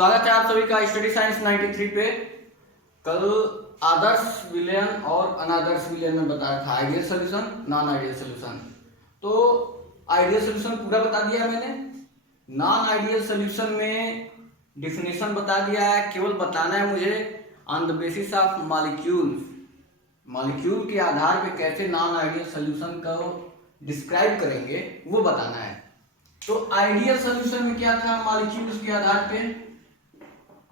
स्वागत है आप सभी का स्टडी साइंस 93 पे। कल आदर्श विलयन और अनादर्श विलयन में बता रहा था ideal solution, non ideal solution. तो आइडियल सोल्यूशन पूरा बता दिया मैंने। नॉन आइडियल सोल्यूशन में डिफिनेशन बता दिया है, केवल बताना है मुझे on the basis of molecules. Molecule के आधार पे कैसे नॉन आइडियल सोल्यूशन को डिस्क्राइब करेंगे वो बताना है। तो आइडियल सोल्यूशन में क्या था, मॉलिक्यूल्स के आधार पे।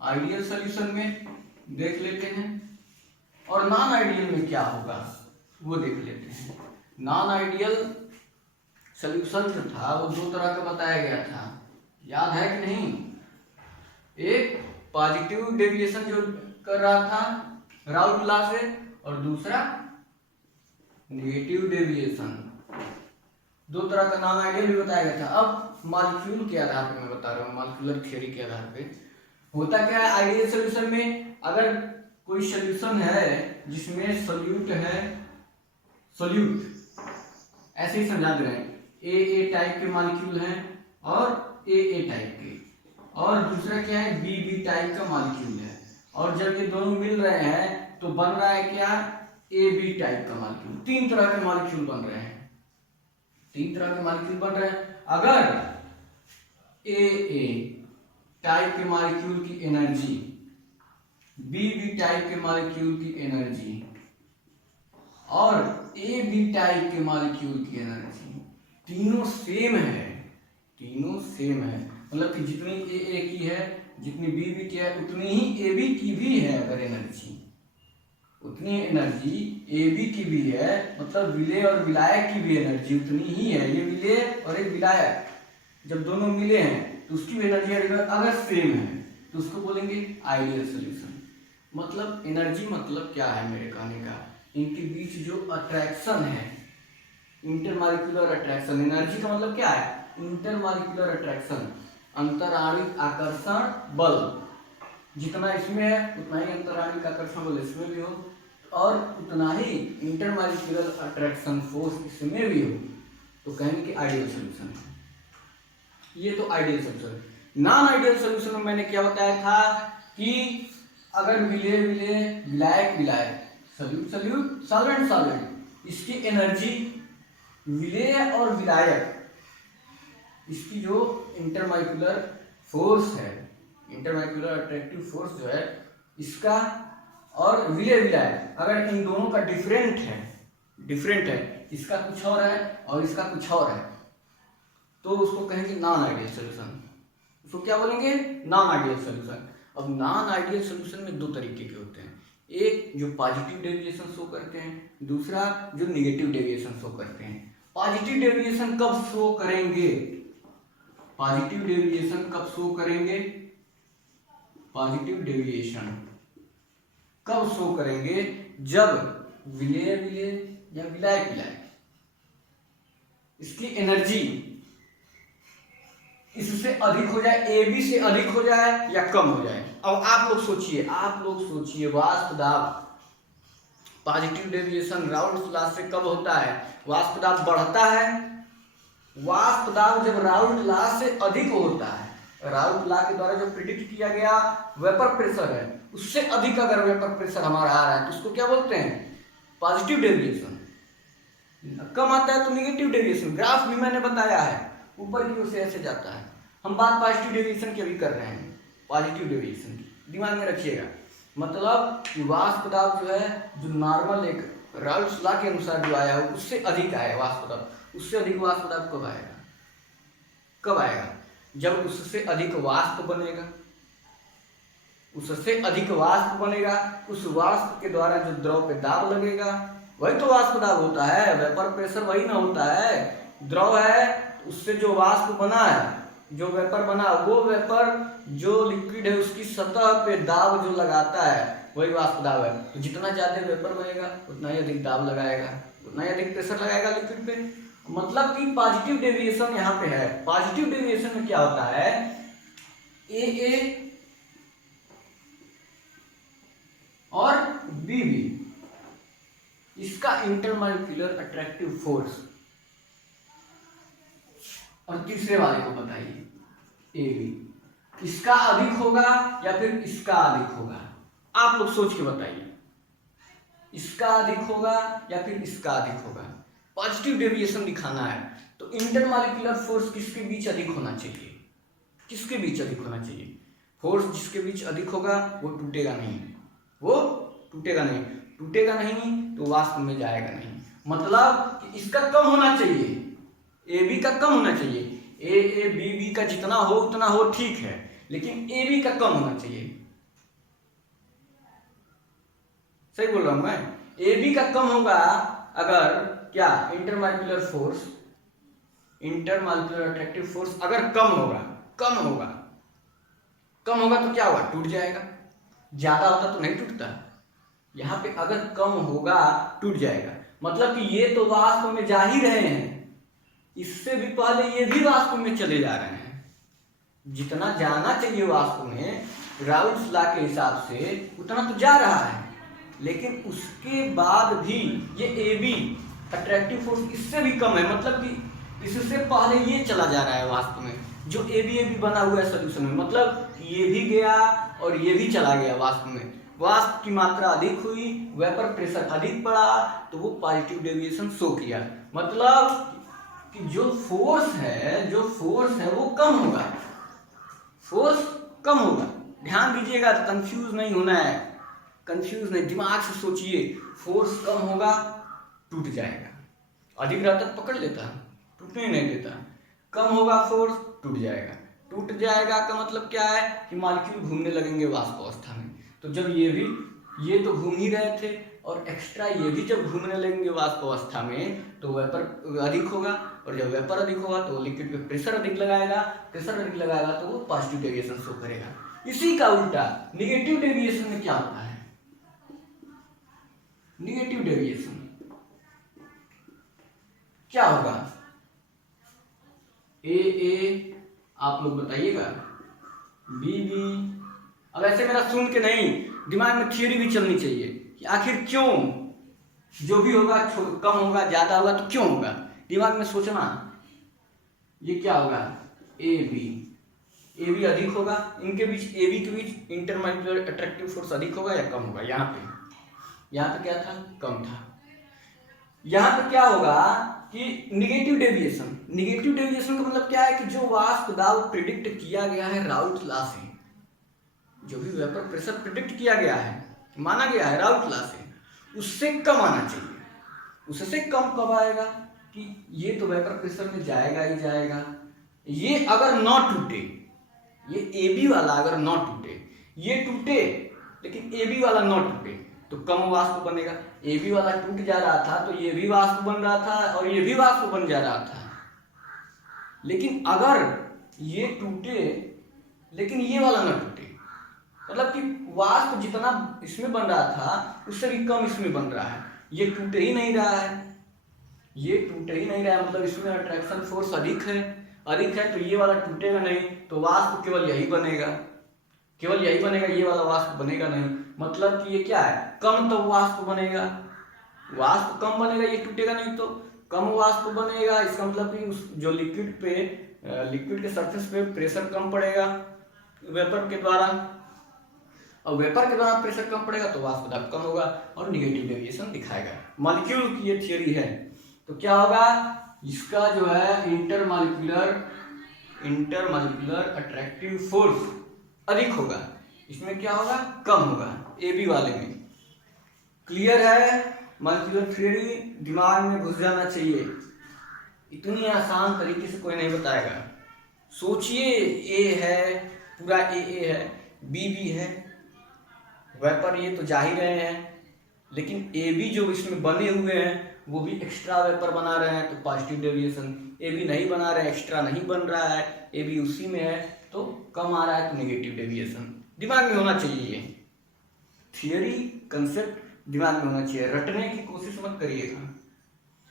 आइडियल सोल्यूशन में देख लेते हैं और नॉन आइडियल में क्या होगा वो देख लेते हैं। नॉन आइडियल सोल्यूशन जो था वो दो तरह का बताया गया था, याद है कि नहीं। एक पॉजिटिव डेविएशन जो कर रहा था राउट लॉ से, और दूसरा नेगेटिव डेविएशन। दो तरह का नॉन आइडियल भी बताया गया था। अब मॉलिक्यूल के आधार पे मैं बता रहा हूँ, मॉलिक्यूलर थ्योरी के आधार पे होता क्या है। आइडियल सोल्यूशन में अगर कोई सोल्यूशन है जिसमें सोल्यूट है, सोल्यूट ऐसे ही समझा दे रहे हैं, ए टाइप के मॉलिक्यूल हैं और ए टाइप के, और दूसरा क्या है बी टाइप का मॉलिक्यूल है। और जब ये दोनों मिल रहे हैं तो बन रहा है क्या, ए बी टाइप का मॉलिक्यूल। तीन तरह के मॉलिक्यूल बन रहे हैं, तीन तरह के मॉलिक्यूल बन रहे हैं। अगर ए टाइप के मॉलिक्यूल की एनर्जी, बी टाइप के मॉलिक्यूल की एनर्जी और ए बी टाइप के मॉलिक्यूल की एनर्जी तीनों सेम है, तीनों सेम है। मतलब कि जितनी ए की है, जितनी बी की है, उतनी ही ए बी की भी है। अगर एनर्जी उतनी एनर्जी ए बी की भी है, मतलब विलेय और विलायक की भी एनर्जी उतनी ही है। ये विलेय और एक विलायक जब दोनों मिले हैं तो उसकी एनर्जी अगर सेम है तो उसको बोलेंगे आइडियल सोल्यूशन। मतलब एनर्जी मतलब क्या है मेरे कहने का, इनके बीच जो अट्रैक्शन है, इंटरमॉलिक्यूलर अट्रैक्शन। एनर्जी का मतलब क्या है, इंटरमॉलिक्यूलर अट्रैक्शन, अंतराणिक आकर्षण बल। जितना इसमें है उतना ही अंतराणिक आकर्षण बल इसमें भी हो, और उतना ही इंटरमॉलिक्यूलर अट्रैक्शन फोर्स इसमें भी हो, तो कहेंगे कि आइडियल सोल्यूशन। ये तो ideal solution. Non ideal solution में मैंने क्या बताया था कि अगर विलेय विलायक विलायक, सॉल्यूट सॉल्यूट, सॉल्वेंट सॉल्वेंट, इसकी एनर्जी विलेय और विलायक, इसकी जो इंटरमॉलिक्यूलर फोर्स है, इंटरमॉलिक्यूलर अट्रैक्टिव फोर्स जो है इसका, और विलेय विलायक अगर इन दोनों का डिफरेंट है, इसका कुछ और है और इसका कुछ और है, तो उसको कहेंगे नॉन आइडियल सोल्यूशन। उसको क्या बोलेंगे, नॉन आइडियल सोल्यूशन। अब नॉन आइडियल सोल्यूशन में दो तरीके के होते हैं, एक जो पॉजिटिव डेविएशन शो करते हैं, दूसरा जो नेगेटिव डेविएशन शो करते हैं। पॉजिटिव डेविएशन कब शो करेंगे, पॉजिटिव डेविएशन कब शो करेंगे, पॉजिटिव डेविएशन कब शो करेंगे, जब विलेय या विलायक इसकी एनर्जी इससे अधिक हो जाए, ए बी से अधिक हो जाए या कम हो जाए। अब आप लोग सोचिए वाष्प दाब, पॉजिटिव डेविएशन राउल्ट लॉ से कब होता है, वाष्प दाब बढ़ता है। वाष्प दाब जब राउल्ट लॉ से अधिक होता है, राउल्ट लॉ के द्वारा जो प्रिडिक्ट किया गया वेपर प्रेशर है, उससे अधिक अगर वेपर प्रेशर हमारा आ रहा है तो उसको क्या बोलते हैं, पॉजिटिव डेविएशन। कम आता है तो नेगेटिव डेविएशन। ग्राफ भी मैंने बताया है, ऊपर की ओर से ऐसे जाता है। हम बात पॉजिटिव डेविएशन की अभी कर रहे हैं, पॉजिटिव डेविएशन की दिमाग में रखिएगा। मतलब कि वाष्प दाब जो है, जो नॉर्मल एक राउल्ट लॉ के अनुसार जो आया है उससे अधिक आया वाष्प दाब। उससे अधिक वाष्प दाब कब आएगा, जब उससे अधिक वाष्प बनेगा, उससे अधिक वाष्प बनेगा, उस वाष्प के द्वारा जो द्रव पे दाब लगेगा वही तो वाष्प दाब होता है। वेपर प्रेशर वही ना होता है, द्रव है उससे जो वाष्प बना है, जो वेपर बना, वो वेपर जो लिक्विड है उसकी सतह पे दाब जो लगाता है वही वाष्प दाब है। तो जितना ज्यादा वेपर बनेगा उतना ही अधिक दाब लगाएगा, उतना ही अधिक प्रेशर लगाएगा लिक्विड पे। मतलब कि पॉजिटिव डेविएशन यहाँ पे है। पॉजिटिव डेविएशन में क्या होता है, ए और बी इसका इंटरमॉलिक्यूलर अट्रैक्टिव फोर्स, और तीसरे वाले को बताइए ए बी, इसका अधिक होगा या फिर इसका अधिक होगा? आप लोग सोच के बताइए, इसका अधिक होगा या फिर इसका अधिक होगा? पॉजिटिव डेविएशन दिखाना है तो इंटरमॉलिक्यूलर फोर्स किसके बीच अधिक होना चाहिए? किसके बीच अधिक होना चाहिए? फोर्स जिसके बीच अधिक होगा वो टूटेगा नहीं, वो टूटेगा नहीं। टूटेगा नहीं तो वाष्प में जाएगा नहीं। मतलब कि इसका कम होना चाहिए, ए बी का कम होना चाहिए। ए बी बी का जितना हो उतना हो ठीक है, लेकिन ए बी का कम होना चाहिए। सही बोल रहा हूं मैं? ए बी का कम होगा अगर क्या intermolecular force, intermolecular attractive force अगर कम होगा, कम होगा, कम होगा तो क्या होगा? टूट जाएगा। ज्यादा होता तो नहीं टूटता। यहाँ पे अगर कम होगा टूट जाएगा। मतलब कि ये तो वाष्प में जा ही रहे हैं, इससे भी पहले ये भी वाष्प में चले जा रहे हैं। जितना जाना चाहिए वाष्प में राउल्ट्स लॉ के हिसाब से उतना तो जा रहा है, लेकिन उसके बाद भी ये ए बी अट्रैक्टिव फोर्स इससे भी कम है। मतलब कि इससे पहले ये चला जा रहा है वाष्प में, जो ए बी बना हुआ है सोल्यूशन में। मतलब ये भी गया और ये भी चला गया वाष्प में। वाष्प की मात्रा अधिक हुई, वेपर प्रेशर अधिक पड़ा, तो वो पॉजिटिव डेविएशन शो किया। मतलब कि जो फोर्स है वो कम होगा, फोर्स कम होगा। ध्यान दीजिएगा, कंफ्यूज नहीं होना है, कंफ्यूज नहीं, दिमाग से सोचिए। फोर्स कम होगा टूट जाएगा, अधिक रहता पकड़ लेता, टूटने नहीं देता। कम होगा फोर्स टूट जाएगा। टूट जाएगा का मतलब क्या है कि मॉलिक्यूल घूमने लगेंगे वाष्प अवस्था में। तो जब ये तो घूम ही रहे थे और एक्स्ट्रा ये भी जब घूमने लगेंगे वाष्प अवस्था में तो वेपर अधिक होगा, और जब वेपर अधिक होगा तो लिक्विड पे प्रेशर अधिक लगाएगा, प्रेशर अधिक लगाएगा तो वो पॉजिटिव डेविएशन शो करेगा। इसी का उल्टा निगेटिव डेविएशन में क्या होता है? निगेटिव डेविएशन क्या होगा? ए आप लोग बताइएगा, बी बी। अब ऐसे मेरा सुन के नहीं, दिमाग में थियरी भी चलनी चाहिए कि आखिर क्यों, जो भी होगा कम होगा ज्यादा होगा तो क्यों होगा, दिमाग में सोचना। ये क्या होगा? ए बी अधिक होगा, इनके बीच ए बी के बीच इंटरमॉलिक्यूलर अट्रैक्टिव फोर्स अधिक होगा या कम होगा? यहाँ पे क्या था? कम था। यहाँ पे क्या होगा कि निगेटिव डेविएशन का मतलब क्या है कि जो वाष्प दाब प्रिडिक्ट किया गया है राउल्ट लॉ से, जो भी वेपर प्रेशर प्रिडिक्ट किया गया है, माना गया है राउल्ट लॉ से, उससे कम आना चाहिए। उससे कम कब आएगा कि ये तो वेपर प्रेशर में जाएगा ही जाएगा। ये अगर न टूटे, ये ए बी वाला अगर न टूटे, ये टूटे लेकिन ए बी वाला न टूटे तो कम वाष्प बनेगा। ए बी वाला टूट जा रहा था तो ये भी वाष्प बन रहा था और ये भी वाष्प बन जा रहा था। लेकिन अगर ये टूटे लेकिन ये वाला ना टूटे, मतलब कि वाष्प जितना इसमें बन रहा था उससे भी कम इसमें बन रहा है, ये टूटे ही नहीं रहा है, मतलब इसमें अट्रैक्शन फोर्स अधिक है तो ये वाला टूटेगा नहीं, तो वाष्प केवल यही बनेगा, ये वाला वाष्प बनेगा नहीं। मतलब कि ये क्या है? कम तो वाष्प बनेगा, वाष्प कम बनेगा, ये टूटेगा नहीं तो कम वाष्प बनेगा। इसका मतलब कि उस जो लिक्विड के सरफेस पे प्रेशर कम पड़ेगा वेपर के द्वारा, और वेपर के द्वारा प्रेशर कम पड़ेगा तो वाष्प दाब कम होगा और निगेटिव डेविएशन दिखाएगा। मॉलिक्यूल की ये थियरी है। तो क्या होगा? इसका जो है इंटरमॉलिक्यूलर अट्रैक्टिव फोर्स अधिक होगा, इसमें क्या होगा? कम होगा, ए बी वाले में। क्लियर है? मॉलिक्यूलर थ्योरी दिमाग में घुस जाना चाहिए, इतनी आसान तरीके से कोई नहीं बताएगा। सोचिए, ए है, पूरा ए है, बी है, वेपर ये तो जा ही रहे हैं, लेकिन ए बी जो इसमें बने हुए हैं वो भी एक्स्ट्रा वेपर बना रहे हैं तो पॉजिटिव डेविएशन। ए बी नहीं बना रहे हैं, एक्स्ट्रा नहीं बन रहा है, ए बी उसी में है तो कम आ रहा है तो नेगेटिव डेविएशन। दिमाग में होना चाहिए, ये थियरी कंसेप्ट दिमाग में होना चाहिए, रटने की कोशिश मत करिएगा,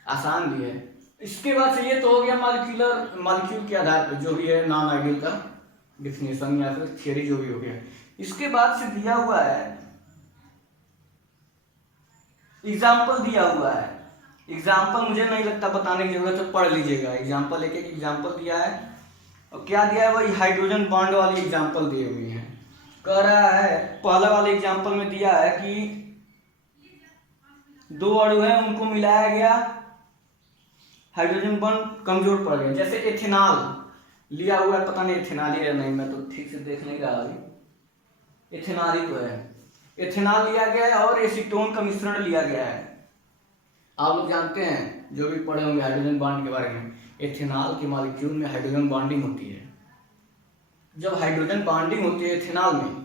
आसान भी है। इसके बाद से ये तो हो गया मॉलिक्यूल के आधार पर जो भी है नॉन आइडियल का डिफिनेशन या फिर थियरी जो भी हो गया। इसके बाद से दिया हुआ है एग्जाम्पल दिया हुआ है। एग्जाम्पल मुझे नहीं लगता बताने की जरूरत है, पढ़ लीजिएगा। एग्जाम्पल एक एग्जाम्पल दिया है और क्या दिया है, वही हाइड्रोजन बॉन्ड वाली एग्जांपल दी हुई है। कह रहा है पहला वाले एग्जांपल में दिया है कि दो अणु हैं उनको मिलाया गया, हाइड्रोजन बॉन्ड कमजोर पड़ गया। जैसे एथेनॉल लिया हुआ है, पता नहीं एथेनॉल ही है नहीं, मैं तो ठीक से देख नहीं रहा अभी, एथेनॉल ही तो है। एथेनॉल लिया गया है और एसीटोन का मिश्रण लिया गया है। आप लोग जानते हैं जो भी पढ़े होंगे हाइड्रोजन बॉन्ड के बारे में, एथेनॉल के मॉलिक्यूल में हाइड्रोजन बॉन्डिंग होती है। जब हाइड्रोजन बॉन्डिंग होती है एथेनॉल में,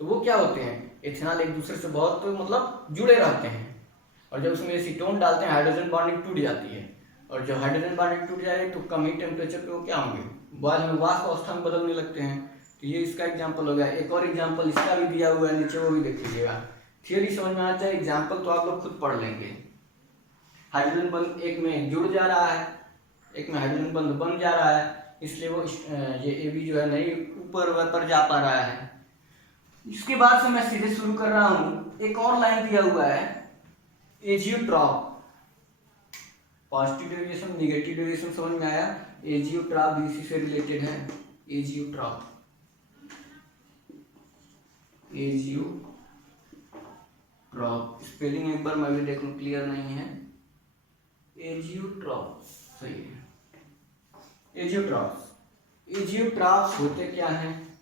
तो वो क्या होते हैं, एथेनॉल एक दूसरे से बहुत मतलब जुड़े रहते हैं, और जब उसमें एसीटोन डालते हैं हाइड्रोजन बॉन्डिंग टूट जाती है, और जब हाइड्रोजन बॉन्डिंग टूट जाएगी तो कम ही टेम्परेचर पे वो क्या होंगे, बाद में वाष्प अवस्था में बदलने लगते हैं। तो ये इसका एग्जाम्पल हो गया। एक और एग्जाम्पल इसका भी दिया हुआ है नीचे, वो भी देख लीजिएगा। थियरी समझ में आना चाहिए, एग्जाम्पल तो आप लोग खुद पढ़ लेंगे। हाइड्रोजन बंध एक में जुड़ जा रहा है, एक में हाइड्रोजन बंध बन जा रहा है, इसलिए वो ये AB जो है नहीं ऊपर पर जा पा रहा है। इसके बाद से मैं सीधे शुरू कर रहा हूँ। एक और लाइन दिया हुआ है, azeotrope, positive deviation negative deviation समझ में आया। एजियोट्रॉप भी इसी से रिलेटेड है। एजियोट्रॉप, एजियोट्रॉप स्पेलिंग एक बार मैं भी देखूं, क्लियर नहीं है। एजियोट्रॉप सही है। एजियोट्रॉप्स होते क्या हैं,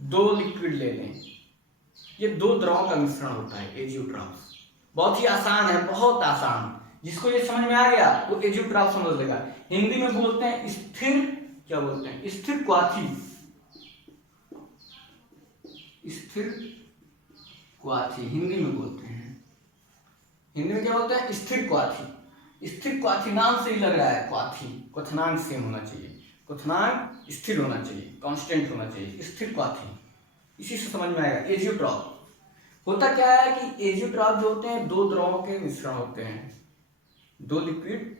दो लिक्विड ले लें, ये दो द्रव का मिश्रण होता है एजियोट्रॉप्स। बहुत ही आसान है, बहुत आसान। जिसको ये समझ में आ गया वो एजियोट्रॉप समझ लेगा। हिंदी में बोलते हैं स्थिर, क्या बोलते हैं, स्थिर क्वाथी। स्थिर क्वाथी हिंदी में बोलते हैं। हिंदी में क्या बोलते हैं, स्थिर क्वाथी। स्थिर क्वाथी नाम से ही लग रहा है, क्वाथी क्वथनांक सेम होना चाहिए, क्वथनांक स्थिर होना चाहिए, कांस्टेंट होना चाहिए, स्थिर क्वाथी, इसी से समझ में आएगा। एजियोट्रॉप होता क्या है कि एजियोट्रॉप जो होते हैं दो द्रवों के मिश्रण होते हैं, दो लिक्विड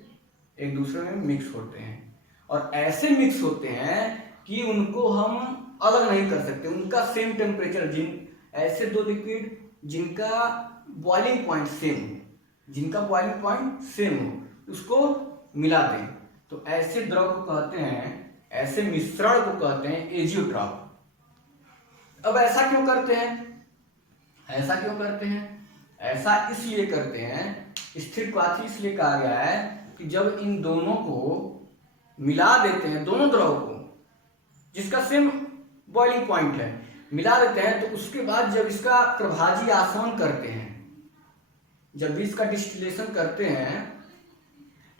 एक दूसरे में मिक्स होते हैं, और ऐसे मिक्स होते हैं कि उनको हम अलग नहीं कर सकते, उनका सेम टेम्परेचर, ऐसे दो लिक्विड जिनका बॉइलिंग पॉइंट सेम, जिनका बॉइलिंग पॉइंट सेम हो, उसको मिला दें, तो ऐसे द्रव को कहते हैं, ऐसे मिश्रण को कहते हैं एजियोट्रॉप। अब ऐसा क्यों करते हैं, ऐसा क्यों करते हैं, ऐसा इसलिए करते हैं, स्थिर क्वाथी इसलिए कहा गया है कि जब इन दोनों को मिला देते हैं, दोनों द्रव को जिसका सेम बॉइलिंग पॉइंट है, मिला देते हैं, तो उसके बाद जब इसका प्रभाजी आसवन करते हैं, जब भी इसका डिस्टिलेशन करते हैं,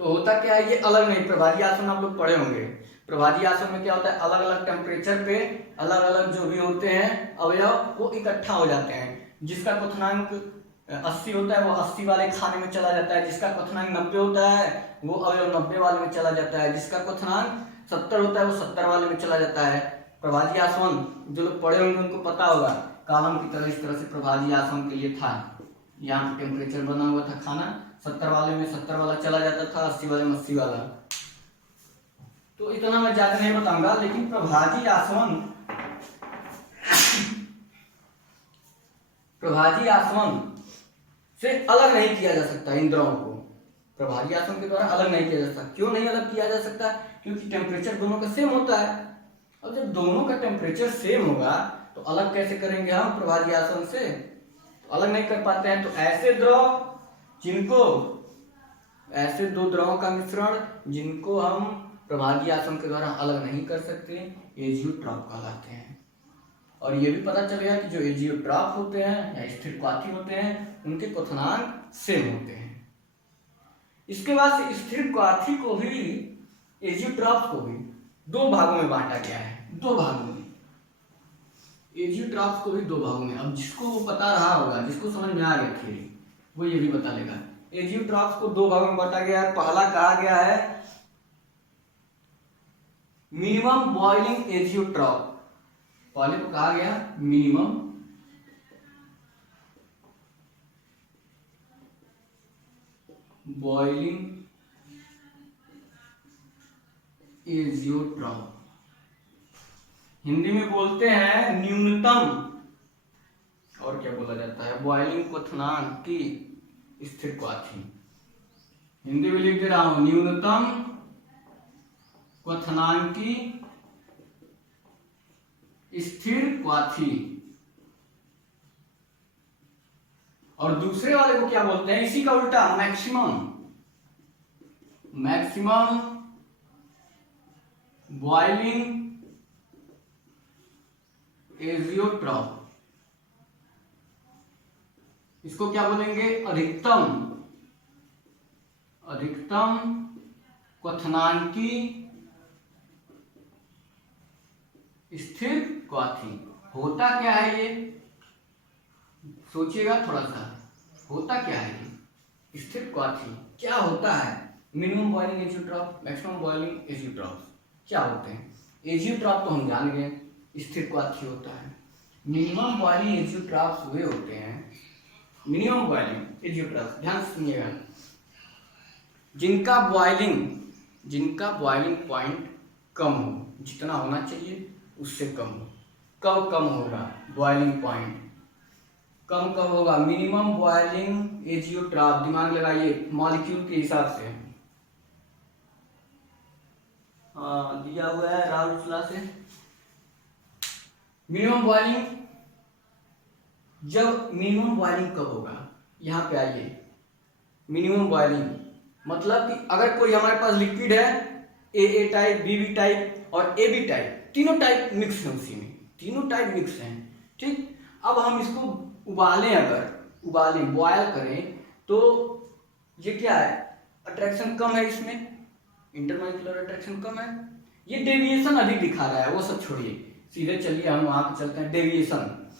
तो होता क्या है, ये अलग नहीं, प्रभाजी आसवन आप लोग पढ़े होंगे। प्रभाजी आसवन में क्या होता है, अलग अलग टेम्परेचर पे अलग अलग जो भी होते हैं अवयव वो इकट्ठा हो जाते हैं। जिसका क्वथनांक 80 होता है वो 80 वाले खाने में चला जाता है, जिसका क्वथनांक 90 होता है वो अवयव 90 वाले में चला जाता है, जिसका क्वथनांक 70 होता है वो 70 वाले में चला जाता है। प्रभाजी आसवन जो लोग पढ़े होंगे उनको पता होगा, कॉलम की तरह इस तरह से प्रभाजी आसवन के लिए था, यहाँ पे टेम्परेचर बना हुआ था, खाना 70 वाले में 70 वाला चला जाता था, 80 वाले में 80 वाला। तो इतना मैं ज्यादा नहीं बताऊंगा, लेकिन प्रभाजी आसवन से अलग नहीं किया जा सकता इन द्रवों को, प्रभाजी आसवन के द्वारा अलग नहीं किया जा सकता। क्यों नहीं अलग किया जा सकता, क्योंकि टेम्परेचर दोनों का सेम होता है, और जब दोनों का टेम्परेचर सेम होगा तो अलग कैसे करेंगे हम प्रभाजी आसवन से, तो अलग नहीं कर पाते हैं। तो ऐसे द्रव जिनको, ऐसे दो द्रवों का मिश्रण जिनको हम प्रभाजी आसवन के द्वारा अलग नहीं कर सकते, एजियोट्रॉप कहलाते हैं। और ये भी पता चल गया कि जो एजियोट्रॉप होते हैं या स्थिर क्वाथी होते हैं उनके क्वथनांक सेम होते हैं। इसके बाद से स्थिर क्वाथी को भी, एजियोट्रॉप को भी दो भागों में बांटा गया है, दो भागों में, एजियोट्रॉप को भी दो भागों में। अब जिसको वो पता रहा होगा, जिसको समझ में आ गया थियरी, वो ये भी बता लेगा। एजियोट्रॉप्स को दो भागों में बांटा गया है। पहला कहा गया है मिनिमम बॉइलिंग एजियोट्रॉप, पहले को कहा गया मिनिमम बॉइलिंग एजियोट्रॉप, हिंदी में बोलते हैं न्यूनतम, और क्या बोला जाता है, बॉइलिंग क्वथनांक की स्थिर क्वाथी। हिंदी में लिख दे रहा हूं, न्यूनतम क्वथनांकी स्थिर क्वाथी। और दूसरे वाले को क्या बोलते हैं, इसी का उल्टा, मैक्सिमम बॉइलिंग एजियोट्रॉप। इसको क्या बोलेंगे, अधिकतम क्वथनांकी स्थिर क्वाथी। होता क्या है ये, सोचिएगा थोड़ा सा, होता क्या है ये स्थिर क्वाथी क्या होता है। Minimum boiling azeotrope, maximum boiling azeotrope क्या होते हैं। एजियोट्रॉप तो हम जान गए, स्थिर क्वाथी होता है। मिनिमम बॉइलिंग एजियोट्रॉप्स वे होते हैं, मिनिमम बॉइलिंग एजियोट्रॉप्स, ध्यान से सुनिएगा, जिनका बॉइलिंग पॉइंट कम हो, जितना होना चाहिए उससे कम हो। कब कम होगा बॉइलिंग पॉइंट, कम कब होगा, मिनिमम बॉइलिंग एजियोट्रॉप, दिमाग लगाइए, मॉलिक्यूल के हिसाब से दिया हुआ है राउल्ट से। मिनिमम बॉइलिंग, जब मिनिमम बॉइलिंग कब होगा, यहां पे आइए, मिनिमम बॉइलिंग मतलब कि अगर कोई हमारे पास लिक्विड है, ए टाइप, बी टाइप और ए बी टाइप, तीनों टाइप मिक्स है, उसी में तीनों टाइप मिक्स हैं, ठीक। अब हम इसको उबालें बॉयल करें तो ये क्या है, अट्रैक्शन कम है, इसमें इंटरमॉलिक्यूलर अट्रैक्शन कम है, ये डेविएशन अधिक दिखा रहा है, वो सब छोड़िए, सीधे चलिए हम वहां पे चलते हैं। डेविएशन,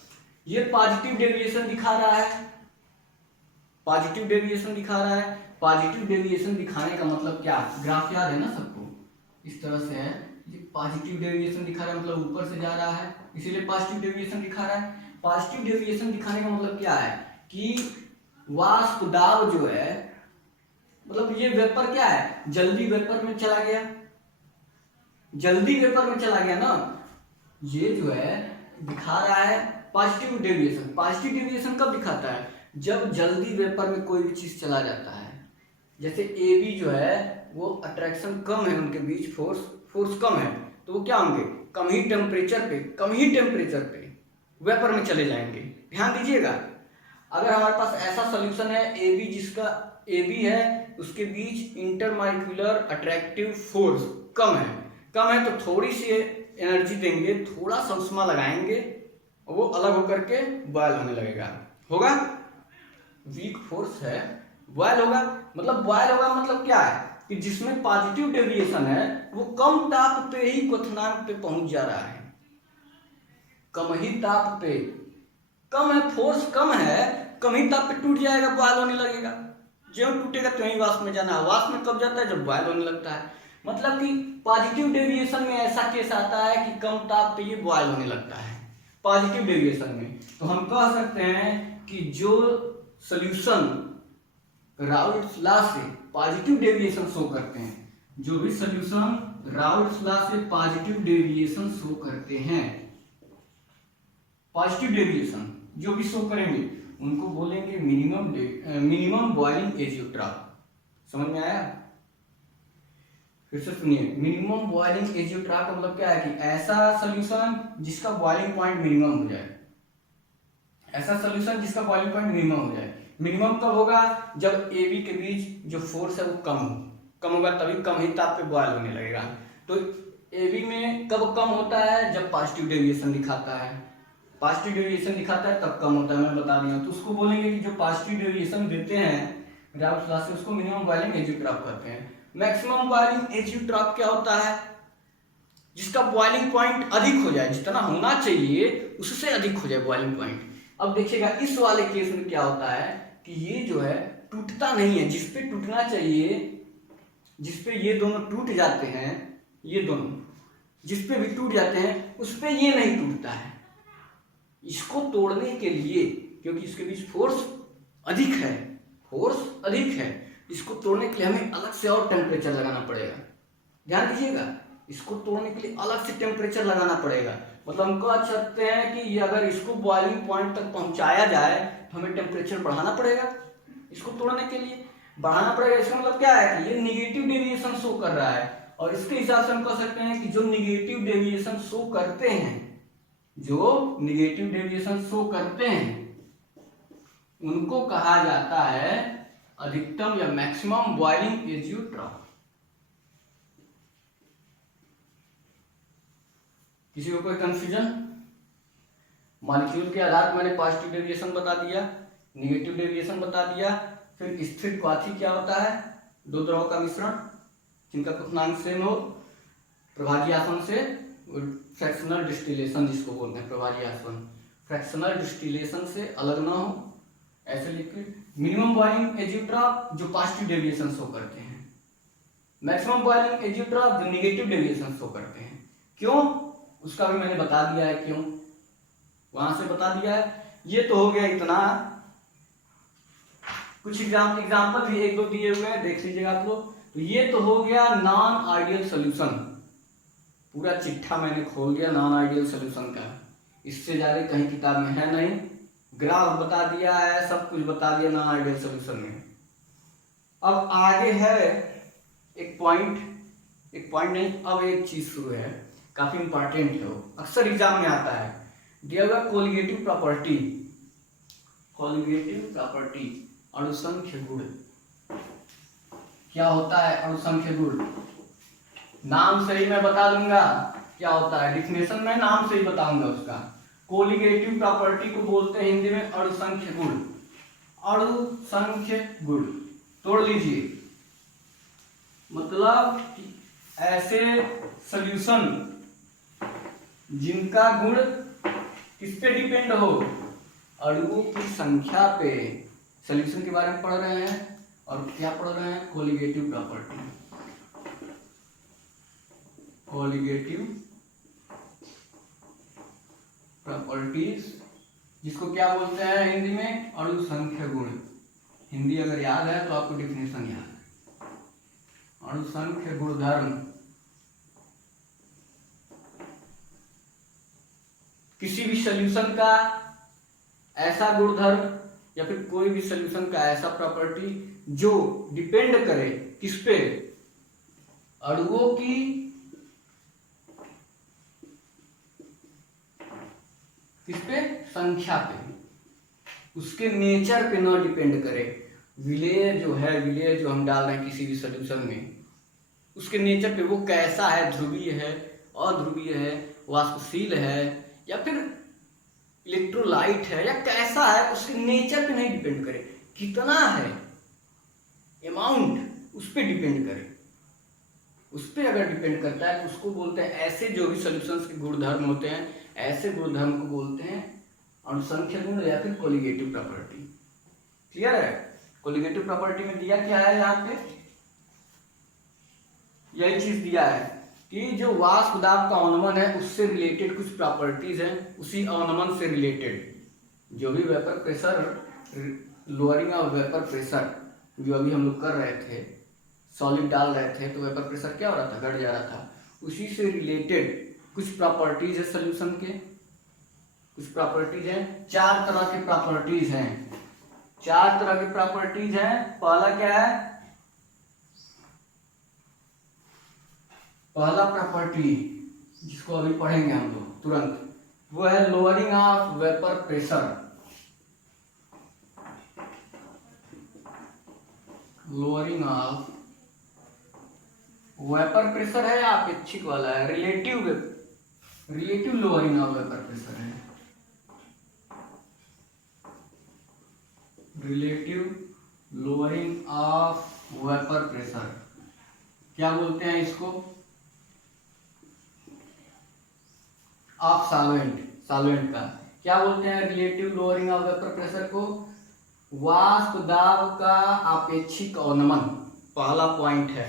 ये पॉजिटिव डेविएशन दिखा रहा है, पॉजिटिव डेविएशन दिखा रहा है। पॉजिटिव डेविएशन दिखाने का मतलब क्या, ग्राफ याद है ना सबको, इस तरह से है, ये पॉजिटिव डेविएशन दिखा रहा है मतलब ऊपर से जा रहा है, इसीलिए पॉजिटिव डेविएशन दिखा रहा है। पॉजिटिव डेविएशन दिखाने का मतलब क्या है कि वाष्प दाब जो है, मतलब ये वेपर क्या है, जल्दी वेपर में चला गया, जल्दी वेपर में चला गया ना, ये जो है दिखा रहा है पॉजिटिव डेविएशन। पॉजिटिव डेविएशन कब दिखाता है, जब जल्दी वेपर में कोई भी चीज चला जाता है, जैसे ए बी जो है वो अट्रैक्शन कम है, उनके बीच फोर्स कम है, तो वो क्या होंगे, कम ही टेम्परेचर पे वेपर में चले जाएंगे। ध्यान दीजिएगा, अगर हमारे पास ऐसा सोल्यूशन है ए बी, जिसका ए बी है उसके बीच इंटरमॉलिक्यूलर अट्रैक्टिव फोर्स कम है तो थोड़ी सी एनर्जी देंगे, थोड़ा सा उष्मा लगाएंगे, वो अलग होकर के बॉयल होने लगेगा, होगा, वीक फोर्स है, बॉयल होगा। बॉयल होगा मतलब क्या है कि जिसमें पॉजिटिव डेविएशन है वो कम ताप पे ही क्वथनांक पे पहुंच जा रहा है, कम ही ताप पे, कम है, फोर्स कम है, कम ही ताप पे टूट जाएगा, बॉयल होने लगेगा, जो टूटेगा तो ही वाष्प में जाना है। वाष्प में कब जाता है, जब बॉयल होने लगता है। मतलब कि पॉजिटिव डेविएशन में ऐसा केस आता है कि कम ताप पे ये बॉयल होने लगता है पॉजिटिव डेविएशन में। तो हम कह सकते हैं कि जो सॉल्यूशन राउल्ट्स लॉ से पॉजिटिव डेविएशन शो करते हैं, जो भी सॉल्यूशन राउल्ट्स लॉ से पॉजिटिव डेविएशन शो करते हैं, पॉजिटिव डेविएशन जो भी शो करेंगे उनको बोलेंगे मिनिमम बॉइलिंग एजियोट्रॉप। समझ में आया, फिर से सुनिए, मिनिमम बॉइलिंग एजियोट्रॉप का मतलब क्या है कि ऐसा सॉल्यूशन जिसका बॉइलिंग पॉइंट मिनिमम हो जाए, ऐसा सॉल्यूशन जिसका बॉइलिंग पॉइंट मिनिमम हो जाए। मिनिमम कब होगा, जब ए बी के बीच जो फोर्स है वो कम होगा, तभी कम ही ताप पे बॉयल होने लगेगा। तो ए बी में कब कम होता है, जब पॉजिटिव डेविएशन दिखाता है, पॉजिटिव डेविएशन दिखाता है तब कम होता है, मैं बता दिया। तो उसको बोलेंगे कि जो पॉजिटिव डेविएशन देते हैं राउल्ट्स लॉ से, उसको मिनिमम बॉइलिंग एजियोट्रॉप कहते हैं। मैक्सिमम बॉइलिंग एजियोट्रॉप क्या होता है, जिसका बॉइलिंग पॉइंट अधिक हो जाए, जितना होना चाहिए उससे अधिक हो जाए बॉइलिंग पॉइंट। अब देखिएगा इस वाले केस में क्या होता है कि ये जो है टूटता नहीं है, जिसपे टूटना चाहिए, जिसपे ये दोनों टूट जाते हैं, ये दोनों जिसपे भी टूट जाते हैं उस पे ये नहीं टूटता है। इसको तोड़ने के लिए, क्योंकि इसके बीच फोर्स अधिक है, इसको तोड़ने के लिए हमें अलग से और टेम्परेचर लगाना पड़ेगा। ध्यान दीजिएगा, इसको तोड़ने के लिए अलग से टेम्परेचर लगाना पड़ेगा। मतलब हम कह सकते हैं कि अगर इसको बॉइलिंग पॉइंट तक पहुंचाया जाए तो हमें टेम्परेचर बढ़ाना पड़ेगा, इसको तोड़ने के लिए बढ़ाना पड़ेगा। इसका मतलब क्या है कि ये निगेटिव डेविएशन शो कर रहा है और इसके हिसाब से हम कह सकते हैं कि जो निगेटिव डेविएशन शो करते हैं, जो निगेटिव डेविएशन शो करते हैं उनको कहा जाता है अधिकतम या मैक्सिमम बॉइलिंग एजियोट्रॉप। किसी को कोई कंफ्यूजन? मॉलिक्यूल के आधार पर मैंने पॉजिटिव डेविएशन बता दिया, निगेटिव डेविएशन बता दिया। फिर स्थिर क्वाथी क्या होता है? दो द्रव का मिश्रण जिनका क्वथनांक सेम हो, प्रभाजी आसवन से फ्रैक्शनल डिस्टिलेशन जिसको बोलते हैं, प्रभाजी आसवन फ्रैक्शनल डिस्टिलेशन से अलग ना हो, ऐसे लिक्विड। मिनिमम बॉइलिंग एजियोट्रॉप जो पॉजिटिव डेविएशन शो करते हैं, मैक्सिमम बॉइलिंग एजियोट्रॉप जो निगेटिव डेविएशन शो करते हैं। क्यों? उसका भी मैंने बता दिया है, क्यों वहां से बता दिया है। ये तो हो गया इतना। कुछ एग्जाम्पल भी एक दो दिए हुए हैं, देख लीजिएगा आप लोग। तो ये तो हो गया नॉन आइडियल सोल्यूशन, पूरा चिट्ठा मैंने खोल दिया नॉन आइडियल सोल्यूशन का। इससे ज्यादा कहीं किताब में है नहीं, ग्राफ बता दिया है, सब कुछ बता दिया नॉन आइडियल सोल्यूशन में। अब आगे है एक पॉइंट नहीं, अब एक चीज शुरू है, काफी इंपॉर्टेंट है, वो अक्सर एग्जाम में आता है। दिया हुआ कोलिगेटिव प्रॉपर्टी, अणुसंख्य गुण। क्या होता है अणुसंख्य गुण? नाम से ही मैं बता दूंगा क्या होता है, डिफिनेशन में नाम से ही बताऊंगा उसका। कोलिगेटिव प्रॉपर्टी को बोलते हैं हिंदी में अणुसंख्य गुण। अणुसंख्य गुण तोड़ लीजिए, मतलब ऐसे सॉल्यूशन जिनका गुण किस पे डिपेंड हो? अणुओं की संख्या पे। सॉल्यूशन के बारे में पढ़ रहे हैं और क्या पढ़ रहे हैं? कोलिगेटिव प्रॉपर्टीज जिसको क्या बोलते हैं हिंदी में? अणुसंख्य गुण। हिंदी अगर याद है तो आपको डिफिनेशन याद है। अणुसंख्य गुणधर्म किसी भी सॉल्यूशन का ऐसा गुणधर्म या फिर कोई भी सॉल्यूशन का ऐसा प्रॉपर्टी जो डिपेंड करे किस पे? अणुओं की संख्या पे, उसके नेचर पे ना डिपेंड करे। विलेय जो हम डाल रहे हैं किसी भी सॉल्यूशन में, उसके नेचर पे, वो कैसा है, ध्रुवीय है, अध्रुवीय है, वाष्पशील है या फिर इलेक्ट्रोलाइट है या कैसा है, उसके नेचर पे नहीं डिपेंड करे। कितना है अमाउंट, उस पे डिपेंड करे। उस पे अगर डिपेंड करता है तो उसको बोलते हैं, ऐसे जो भी सॉल्यूशंस के गुणधर्म होते हैं, ऐसे गुणधर्म को बोलते हैं अणुसंख्य गुण या फिर कोलिगेटिव प्रॉपर्टी। क्लियर है? कोलिगेटिव प्रॉपर्टी में दिया क्या है यहाँ पे? यही चीज दिया है कि जो वाष्प दाब का अवनमन है उससे रिलेटेड कुछ प्रॉपर्टीज हैं, उसी अवनमन से रिलेटेड जो भी vapour pressure, lowering of vapour pressure जो अभी हम लोग कर रहे थे, सॉलिड डाल रहे थे तो वेपर प्रेशर क्या हो रहा था? घट जा रहा था। उसी से रिलेटेड कुछ प्रॉपर्टीज है सॉल्यूशन के, कुछ प्रॉपर्टीज हैं। 4 तरह के प्रॉपर्टीज हैं, 4 तरह के प्रॉपर्टीज हैं। पहला क्या है? पहला प्रॉपर्टी जिसको अभी पढ़ेंगे हम लोग तुरंत, वो है lowering of vapour pressure. Lowering of vapour pressure है या अपेक्षिक वाला है? Relative lowering of vapour pressure है। Relative lowering of vapour pressure क्या बोलते हैं इसको? ऑफ सॉल्वेंट का क्या बोलते हैं? Relative lowering of vapour pressure को वाष्प दाब का आपेक्षिक अवनमन। पहला पॉइंट है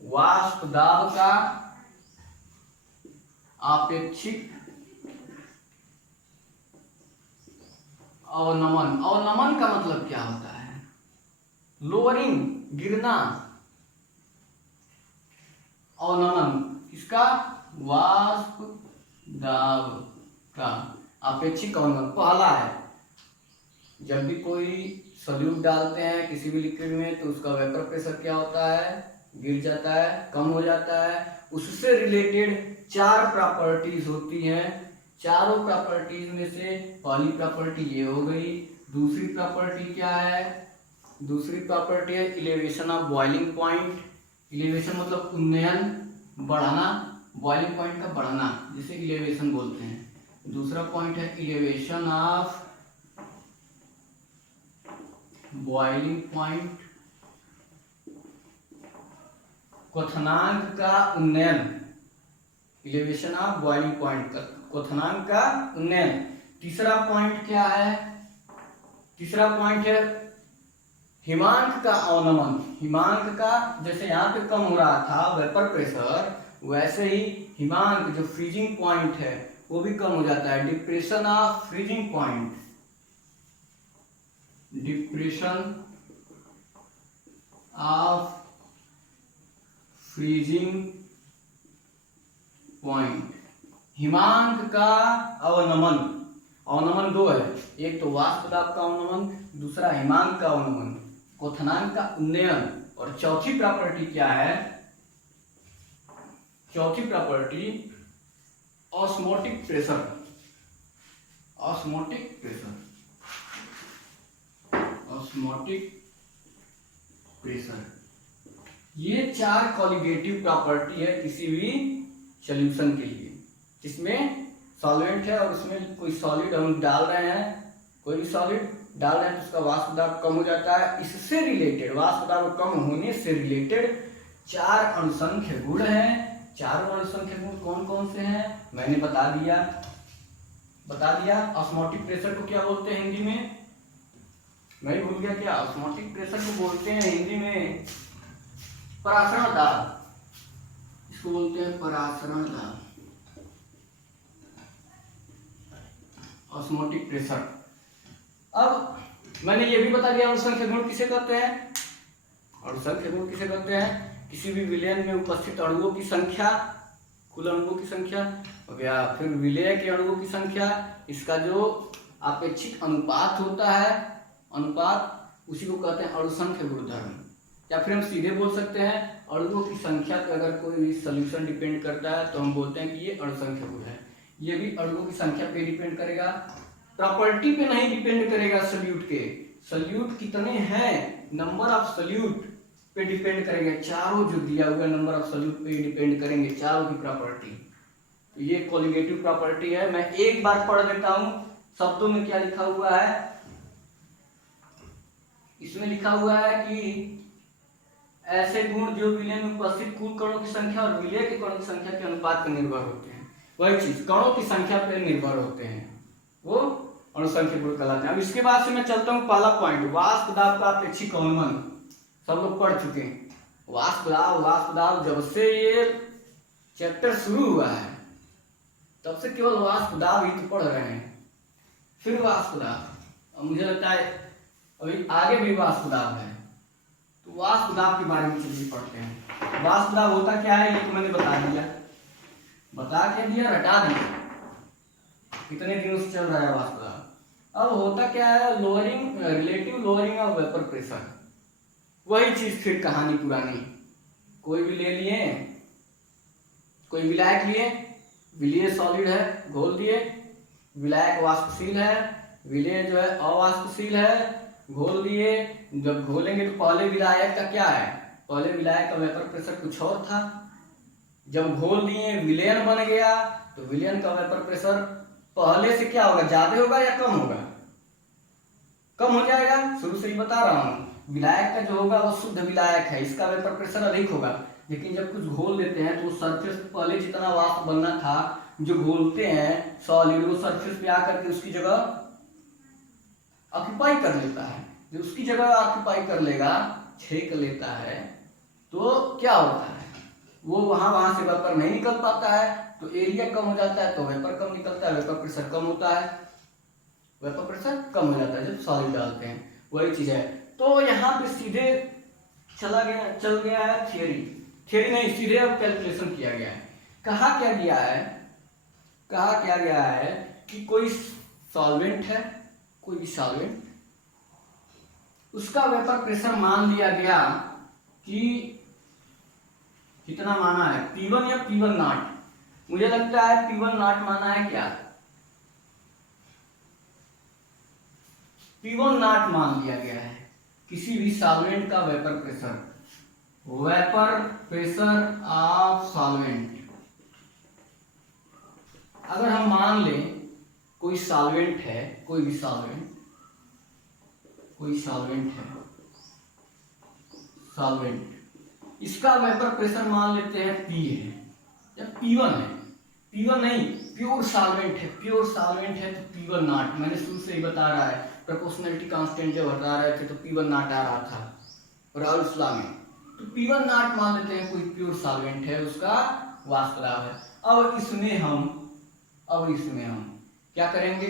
वाष्प दाब का आपेक्षिक अवनमन। अवनमन का मतलब क्या होता है? लोअरिंग, गिरना। अवनमन किसका? वाष्प दाब का आपेक्षिक अवनमन पहला है। जब भी कोई सॉल्यूट डालते हैं किसी भी लिक्विड में तो उसका वेपर प्रेशर क्या होता है? गिर जाता है, कम हो जाता है। उससे रिलेटेड 4 प्रॉपर्टीज होती हैं। चारों प्रॉपर्टीज में से पहली प्रॉपर्टी ये हो गई। दूसरी प्रॉपर्टी क्या है? दूसरी प्रॉपर्टी है elevation of boiling point. Elevation मतलब उन्नयन, बढ़ाना, बॉइलिंग पॉइंट का बढ़ाना, जिसे इलेवेशन बोलते हैं। दूसरा पॉइंट है इलेवेशन ऑफ बॉइलिंग पॉइंट, क्वथनांक का उन्नयन। इलेवेशन ऑफ बॉइलिंग पॉइंट, क्वथनांक का उन्नयन। तीसरा पॉइंट क्या है? तीसरा पॉइंट है हिमांक का अवनमन। हिमांक का, जैसे यहाँ पे कम हो रहा था वेपर प्रेशर, वैसे ही हिमांक जो फ्रीजिंग पॉइंट है वो भी कम हो जाता है। Depression of freezing point, depression of freezing point. हिमांक का अवनमन, अवनमन दो है, एक तो वाष्प दाब का अवनमन, दूसरा हिमांक का अवनमन, क्वथनांक का उन्नयन। और चौथी प्रॉपर्टी क्या है? चौथी property osmotic pressure. Osmotic pressure, osmotic pressure. ये 4 कॉलिगेटिव प्रॉपर्टी है किसी भी सॉल्यूशन के लिए, जिसमें सॉल्वेंट है और उसमें कोई सॉलिड हम डाल रहे हैं, कोई भी सॉलिड डाल रहे हैं तो उसका वाष्प दाब कम हो जाता है। इससे रिलेटेड, वाष्प दाब कम होने से रिलेटेड 4 अणुसंख्य गुण हैं। 4 अणुसंख्य गुण कौन कौन से हैं मैंने बता दिया। ऑस्मोटिक प्रेशर को क्या बोलते हैं हिंदी में? मैं भूल गया क्या? ऑस्मोटिक प्रेशर को बोलते हैं हिंदी में परासरण दाब। इसको बोलते हैं परासरण दाब, ऑस्मोटिक प्रेशर। अब मैंने ये भी बता दिया अणुसंख्य गुण किसे कहते हैं। अणुसंख्य गुण किसे कहते हैं? किसी भी विलयन में उपस्थित अणुओं की संख्या, कुल अणुओं की संख्या, या फिर विलय के अणुओं की संख्या, इसका जो आपेक्षिक अनुपात होता है, अनुपात, उसी को कहते हैं अणुसंख्य गुणधर्म। या फिर हम सीधे बोल सकते हैं अणुओं की संख्या पे अगर कोई भी सॉल्यूशन डिपेंड करता है तो हम बोलते हैं कि ये अणुसंख्य गुण है। ये भी अणुओं की संख्या पे डिपेंड करेगा, प्रॉपर्टी पे नहीं डिपेंड करेगा। सॉल्यूट के, सॉल्यूट कितने हैं, नंबर ऑफ सॉल्यूट पे डिपेंड करेंगे। चारों जो दिया हुआ नंबर ऑफ सॉल्यूट पे डिपेंड करेंगे, चारों की प्रॉपर्टी। तो ये कॉलिगेटिव प्रॉपर्टी है। मैं एक बार पढ़ देता हूं शब्दों में क्या लिखा हुआ है। इसमें लिखा हुआ है कि ऐसे गुण जो विलय में उपस्थित कुल कणों की संख्या और विलय के कणों की संख्या के अनुपात पर निर्भर होते हैं। वही चीज कणों की संख्या पर निर्भर होते हैं, वो अणुसंख्य गुण कहलाते हैं। अब इसके बाद से मैं चलता हूँ पहला पॉइंट, वाष्प दाब का अपेक्षिक अवनमन। सब लोग पढ़ चुके हैं वाष्प दाब। जब से ये चैप्टर शुरू हुआ है तब से केवल वाष्प दाब ही तो पढ़ रहे हैं। फिर वाष्प दाब, मुझे लगता है अभी आगे भी वाष्प दाब है, तो वाष्प दाब के बारे में चलिए पढ़ते हैं। वाष्प दाब होता क्या है ये तो मैंने बता दिया, रटा दिया, कितने दिनों से चल रहा है वाष्प दाब। अब होता क्या है, lowering, relative lowering of vapour pressure. वही चीज फिर कहानी पुरानी। कोई भी ले लिए, कोई विलायक लिए, विलय सॉलिड है घोल दिए, विलायक वाष्पशील है, विलय जो है अवाष्पशील है, घोल दिए। जब घोलेंगे तो पहले विलायक का क्या है, पहले विलायक का वेपर प्रेशर कुछ और था, जब घोल दिए विलयन बन गया तो विलयन का वेपर प्रेशर पहले से क्या होगा, ज्यादा होगा या कम होगा? कम हो जाएगा। शुरू से ही बता रहा हूँ, विलायक का जो होगा वो शुद्ध विलायक है, इसका वेपर प्रेशर अधिक होगा। लेकिन जब कुछ घोल देते हैं तो सरफेस पहले जितना वाष्प बनना था, जो घोलते हैं सॉलिड, वो सरफेस पे आकर के उसकी जगह ऑक्यूपाई कर लेता है। जो उसकी जगह ऑक्यूपाई कर लेगा, छेक लेता है, तो क्या होता है, वो वहां से वेपर नहीं निकल पाता है, तो एरिया कम हो जाता है, तो वेपर कम निकलता है, वेपर प्रेशर कम होता है, वेपर प्रेशर कम हो जाता है जब सॉलिड डालते हैं। वही चीज है। तो यहाँ पे सीधे चल गया है थियरी नहीं, सीधे अब कैलकुलेशन किया गया है। कहा क्या गया है कि कोई सॉल्वेंट है, कोई भी सॉल्वेंट, उसका वेपर प्रेशर मान लिया गया कि कितना माना है, P1 या P1 नॉट? मुझे लगता है P1 नॉट माना है क्या, P1 नॉट मान लिया गया है किसी भी सॉल्वेंट का vapour pressure, vapour pressure of solvent. अगर हम मान लें कोई सॉल्वेंट है, कोई भी सॉल्वेंट, कोई सॉल्वेंट है, सॉल्वेंट, इसका वेपर प्रेशर मान लेते हैं P है या P1 है, P1 नहीं, प्योर सॉल्वेंट है, प्योर सॉल्वेंट है तो P1 नॉट। मैंने शुरू से ही बता रहा है, प्रोपोर्शनलिटी कांस्टेंट जब हटा रहे थे तो P1 नॉट आ रहा था राउल्स लॉ में, तो P1 नॉट मान लेते हैं, कोई प्योर सॉल्वेंट है, उसका वाष्प दाब है। अब इसमें हम क्या करेंगे,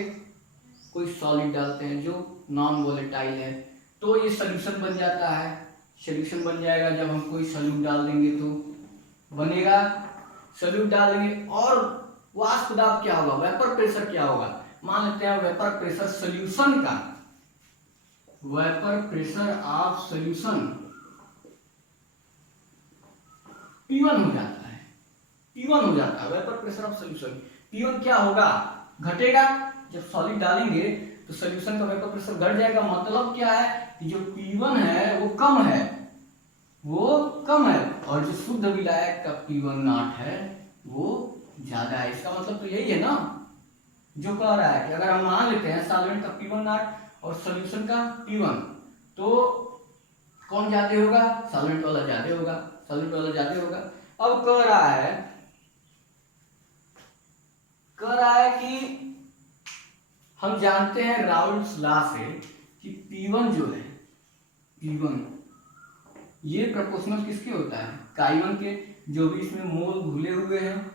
कोई सॉलिड डालते हैं जो नॉन वोलेटाइल है, तो ये सॉल्यूशन बन जाता है, सॉल्यूशन बन जाएगा। जब हम कोई सॉल्यूट डाल देंगे तो बनेगा, सॉल्यूट डाल देंगे और वाष्प दाब क्या होगा, वेपर प्रेशर क्या होगा, मान लेते हैं वेपर प्रेशर सॉल्यूशन का, vapour pressure of solution P1 हो जाता है, P1 हो जाता है vapour pressure of solution. P1 क्या होगा, घटेगा, जब सॉलिड डालेंगे तो सॉल्यूशन का वेपर प्रेशर घट जाएगा। मतलब क्या है कि जो P1 है वो कम है, वो कम है, और जो शुद्ध विलायक का P1 नॉट है वो ज्यादा है। इसका मतलब तो यही है ना जो कह रहा है कि अगर हम मान लेते हैं सॉल्वेंट का P1 नॉट और सॉल्यूशन का P1, तो कौन ज्यादा होगा, सॉल्वेंट वाला ज्यादा होगा, सॉल्वेंट वाला ज्यादा होगा। अब कह रहा है कि हम जानते हैं राउल्स लॉ से कि P1 जो है, P1 ये प्रोपोर्शनल किसके होता है, Chi1 के। जो भी इसमें मोल घुले हुए हैं,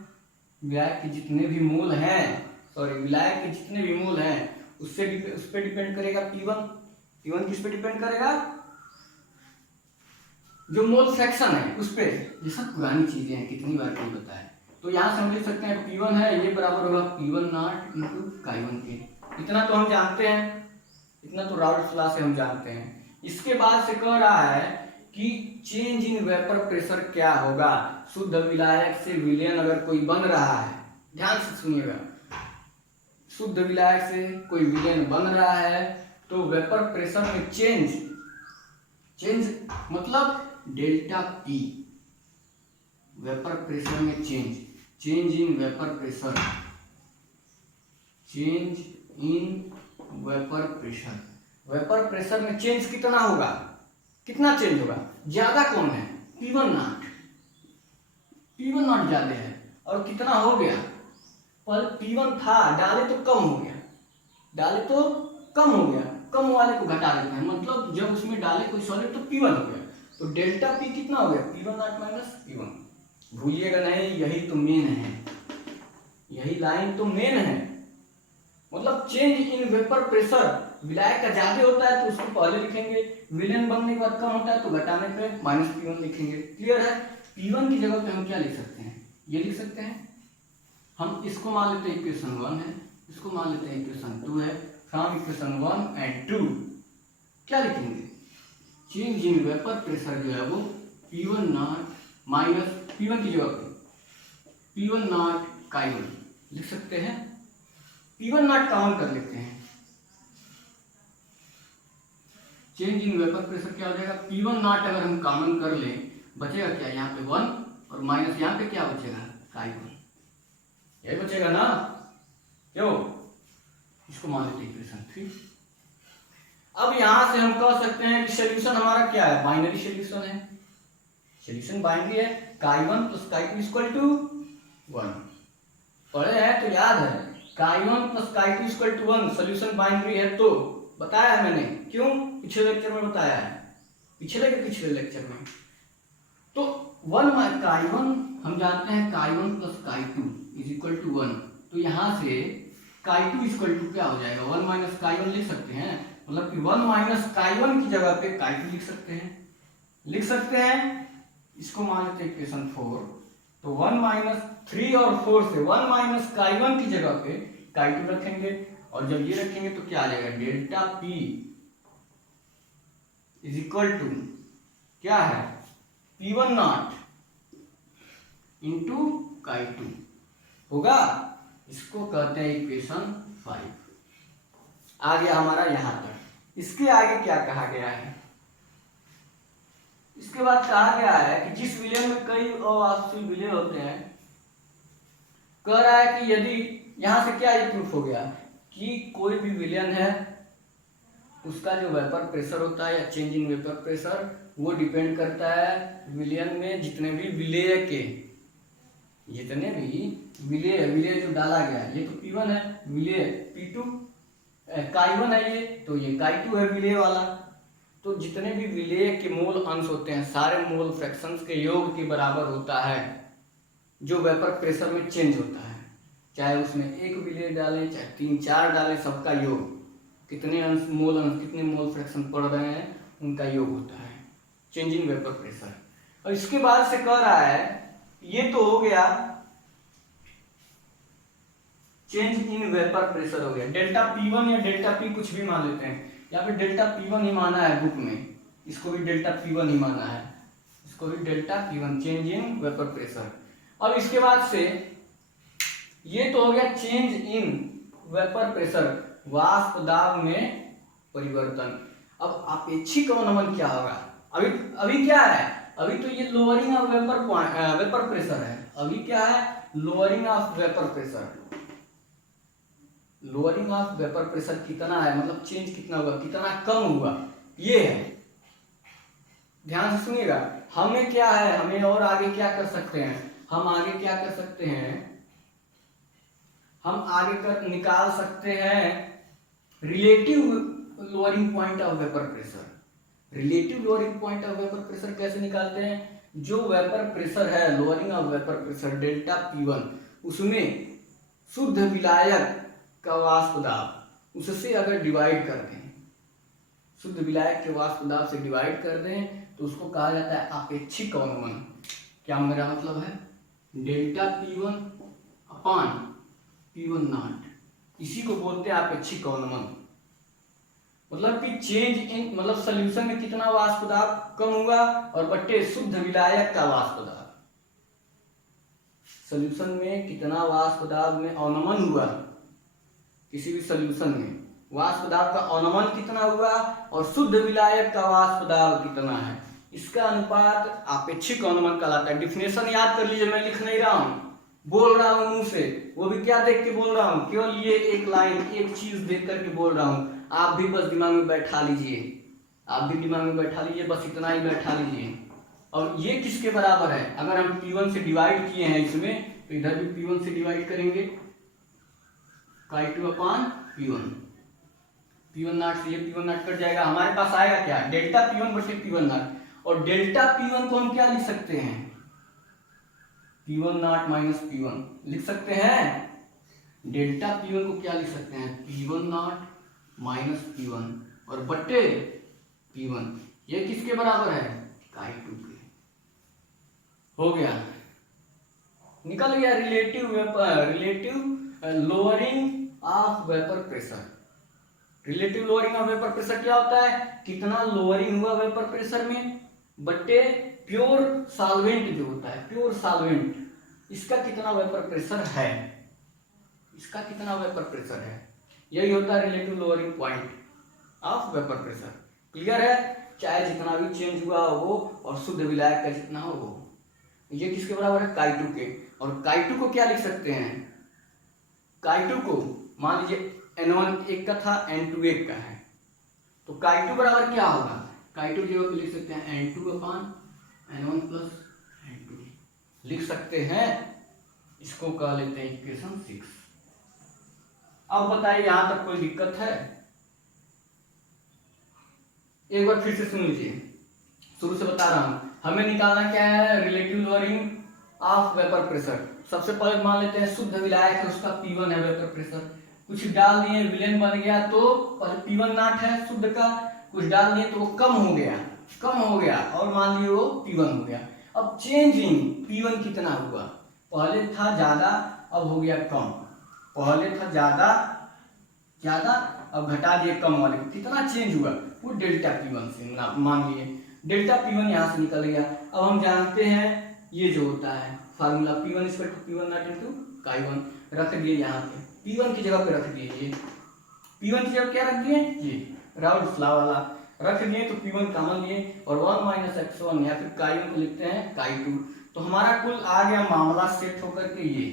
विलायक के जितने भी मोल हैं, विलायक के जितने भी मोल हैं उस पर डिपेंड करेगा P1 किस पे डिपेंड करेगा, जो मोल फ्रैक्शन है उस पे। ये सब पुरानी चीजें हैं, कितनी बार कोई बताया। तो यहाँ से हम लिख सकते हैं P1 है, ये बराबर होगा P1 नॉट इंटू Chi1 के। इतना तो हम जानते हैं, इतना तो राउल्स लॉ से हम जानते हैं। इसके बाद से कह रहा है कि चेंज इन वेपर प्रेशर क्या होगा, शुद्ध विलायक से विलयन अगर कोई बन रहा है, ध्यान से सुनिएगा, शुद्ध विलायक से कोई विलयन बन रहा है तो वेपर प्रेशर में चेंज मतलब डेल्टा P, वेपर प्रेशर में change in vapour pressure, change in vapour pressure, vapour pressure में चेंज कितना होगा, कितना चेंज होगा, ज्यादा कौन है, P1 नॉट ज्यादा है, और कितना हो गया, पर P1 था, डाले तो कम हो गया, कम वाले को घटा देते हैं, मतलब जब उसमें डाले कोई सॉलिड तो P1 हो गया, तो डेल्टा P कितना हो गया, P1 नॉट माइनस P1। भूलिएगा नहीं, यही तो मेन है, यही लाइन तो मेन है। मतलब चेंज इन वेपर प्रेशर, विलायक का ज्यादा होता है तो उसको पहले लिखेंगे, विलयन बनने के बाद कम होता है तो घटाने पे माइनस P1 लिखेंगे। क्लियर है। P1 की जगह पे हम क्या लिख सकते हैं, ये लिख सकते हैं, हम इसको मान लेते हैं इक्वेशन 1 है, इसको मान लेते हैं इक्वेशन 2 है। फ्रॉम इक्वेशन 1 एंड 2 क्या लिखेंगे, चेंज इन वेपर प्रेशर जो है वो P1 नॉट माइनस P1 की जगह पे P1 नॉट Chi1 लिख सकते हैं, P1 नॉट कॉमन कर लेते हैं, चेंज इन वेपर प्रेशर क्या हो जाएगा, P1 नॉट अगर हम कॉमन कर लें बचेगा क्या, यहाँ पे 1 और माइनस यहाँ पे क्या बचेगा, Chi1, यही बचेगा ना, क्यों, इसको मान लेते हैं इक्वेशन 3। अब यहां से हम कह सकते हैं कि सॉल्यूशन हमारा क्या है, बाइनरी सॉल्यूशन है, सॉल्यूशन बाइनरी है, Chi1 plus Chi2 equal to 1, पढ़े हैं तो याद है, Chi1 plus Chi2 equal to 1, solution binary है, तो बताया है मैंने, क्यों, पिछले लेक्चर में बताया है, पिछले लेक्चर में। तो Chi1 हम जानते हैं Chi1 plus Chi2 is equal to 1, तो यहां से Chi2 इक्वल टू क्या हो जाएगा, 1 माइनस Chi1 लिख सकते हैं, मतलब कि 1 माइनस Chi1 की जगह पे Chi2 लिख सकते हैं। इसको मान लेते हैं इक्वेशन 4, तो 1 माइनस 3 और 4 से 1 माइनस Chi1 की जगह पे Chi2 रखेंगे, और जब ये रखेंगे तो क्या आ जाएगा, delta P is equal to क्या है, P1 नॉट इंटू काई2 होगा। इसको कहते हैं इक्वेशन 5। आ गया हमारा यहां तक। इसके आगे क्या कहा गया है? इसके बाद कहा गया है कि जिस विलयन में कई अवास्तविक विलय होते हैं, कह रहा है कि यदि यहां से क्या ये प्रूफ हो गया कि कोई भी विलयन है उसका जो वेपर प्रेशर होता है या चेंज इन वेपर प्रेशर वो डिपेंड करता है विलयन में जितने भी विलेय के, जितने भी विलेय जो डाला गया है, ये तो P1 है, विलेय P2 काई1 है, ये काई2 है विलेय वाला। तो जितने भी विलेय के मोल अंश होते हैं सारे मोल फ्रैक्शंस के योग के बराबर होता है जो वेपर प्रेशर में चेंज होता है। चाहे उसमें एक विलेय डालें चाहे 3-4 डालें, सबका योग कितने अंश कितने मोल फ्रैक्शन पड़ रहे हैं उनका योग होता है चेंज इन वेपर प्रेशर। और इसके बाद से कह रहा है ये तो हो गया चेंज इन वेपर प्रेशर हो गया, डेल्टा P1 या डेल्टा P कुछ भी मान लेते हैं। यहाँ पे डेल्टा P1 ही माना है बुक में, इसको भी डेल्टा P1 ही माना है, इसको भी delta P1 change in vapour pressure. अब इसके बाद से ये तो हो गया चेंज इन वेपर प्रेशर, वाष्प दाब में परिवर्तन। अब अपेक्षिक अवनमन क्या होगा? अभी क्या है? अभी तो ये लोअरिंग ऑफ वेपर प्रेशर है। अभी क्या है? Lowering of vapour pressure. Lowering of vapour pressure कितना है, मतलब चेंज कितना हुआ, कितना कम हुआ, ये है। ध्यान से सुनिएगा। हमें क्या है, हमें और आगे क्या कर सकते हैं, हम आगे क्या कर सकते हैं, हम आगे निकाल सकते हैं relative lowering point of vapour pressure. Relative lowering point of vapour pressure कैसे निकालते हैं? जो वेपर प्रेशर है, lowering of vapour pressure delta P1, उसमें शुद्ध विलायक का वाष्प दाब उससे अगर डिवाइड कर दें, शुद्ध विलायक के वाष्प दाब से डिवाइड कर दें तो उसको कहा जाता है अपेक्षिक अवनमन। क्या मेरा मतलब है? Delta P1 upon P1 not, इसी को बोलते हैं अपेक्षिक अवनमन। मतलब कि चेंज इन, मतलब सॉल्यूशन में कितना वाष्प दाब कम हुआ और बट्टे शुद्ध विलायक का वाष्प दाब। सॉल्यूशन में कितना वाष्प दाब में अवनमन हुआ, किसी भी सॉल्यूशन में वाष्प दाब का अवनमन कितना हुआ और शुद्ध विलायक का वाष्प दाब कितना है, इसका अनुपात अपेक्षिक अवनमन कहलाता है। डिफिनेशन याद कर लीजिए, मैं लिख नहीं रहा हूं, बोल रहा हूं मुंह से, वो भी क्या देख के बोल रहा हूं, केवल ये एक लाइन, एक चीज देख करके बोल रहा हूं। आप भी बस दिमाग में बैठा लीजिए, आप भी दिमाग में बैठा लीजिए, बस इतना ही बैठा लीजिए। और ये किसके बराबर है? अगर हम P1 से डिवाइड किए हैं इसमें, तो इधर भी P1 से डिवाइड करेंगे, काई2 अपान P1, P1 नॉट से ये P1 नॉट कट जाएगा, हमारे पास आएगा क्या? डेल्टा P1 बटे P1 नॉट। और डेल्टा P1 को हम क्या लिख सकते हैं? P1 नॉट माइनस P1 लिख सकते हैं। डेल्टा P1 को क्या लिख सकते हैं? P1 नॉट माइनस P1 और बट्टे P1, ये किसके बराबर है? काई2 के। हो गया, निकल गया relative lowering of vapour pressure. Relative lowering of vapour pressure क्या होता है? कितना लोअरिंग हुआ वेपर प्रेशर में बट्टे प्योर सॉल्वेंट जो होता है, प्योर सॉल्वेंट, इसका कितना वेपर प्रेशर है, इसका कितना वेपर प्रेशर है, यही होता है relative lowering point of vapour pressure. Clear है? चाहे जितना भी चेंज हुआ हो और शुद्ध विलायक का जितना हो, ये किसके बराबर है? काई2 के। और काई2 को क्या लिख सकते हैं? काई2 को मान लीजिए N1 एक का था, N2 एक का है, तो काई2 बराबर क्या होगा? काई2 जगह पे लिख सकते हैं N2 अपान N1 प्लस N2 लिख सकते हैं। इसको कह लेते हैं इक्वेशन 6। अब बताइए यहां तक कोई दिक्कत है? एक बार फिर से सुन लीजिए, शुरू से बता रहा हूं। हमें निकालना क्या है? Relative lowering of vapour pressure. सबसे पहले मान लेते हैं शुद्ध विलायक है, उसका P1 है वेपर प्रेशर, कुछ डाल दिए विलेन बन गया तो पहले P1 नॉट है शुद्ध का, कुछ डाल दिए तो वो कम हो गया और मान लिए वो P1 हो गया। अब चेंज इन P1 कितना हुआ? पहले था ज्यादा, अब हो गया कम, पहले था ज्यादा अब घटा दिए कम वाले, कितना चेंज हुआ? वो डेल्टा P1 से मान लिए डेल्टा P1 यहाँ से निकल गया। अब हम जानते हैं ये जो होता है formula P1 = P1 not into Chi1 रख दिए यहाँ पे, P1 की जगह पे रख दिए, ये P1 की जगह क्या रख दिए, ये राउल्ट लॉ वाला रख दिए, तो P1 कॉमन लिए और 1 - x1 या फिर Chi1 को लिखते हैं Chi2। तो हमारा कुल आ गया मामला सेट होकर के ये,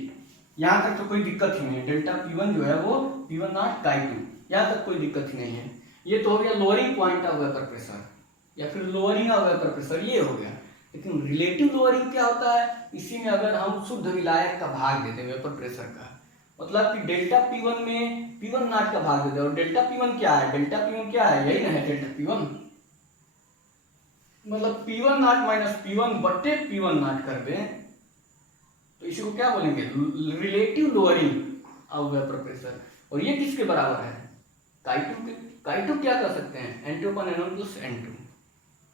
यहाँ तक तो कोई दिक्कत ही नहीं है। डेल्टा P1 जो है वो P1 नॉट Chi2, यहाँ तक कोई दिक्कत ही नहीं है। ये तो हो गया lowering point of vapour pressure या फिर लोअरिंग ऑफ वेपर प्रेशर, ये हो गया। लेकिन रिलेटिव लोअरिंग क्या होता है, इसी में अगर हम शुद्ध विलायक का भाग देते हैं वेपर प्रेशर का, मतलब कि डेल्टा P1 में P1 नॉट का भाग देते हैं। और डेल्टा P1 क्या है, डेल्टा P1 क्या है, यही ना है डेल्टा P1, मतलब P1 नॉट माइनस P1 बटे P1 नॉट कर दें तो इसी को क्या बोलेंगे, relative lowering of vapour pressure. और ये किसके बराबर है, Chi2 के। Chi2 क्या कर सकते हैं, N2/N1 + N2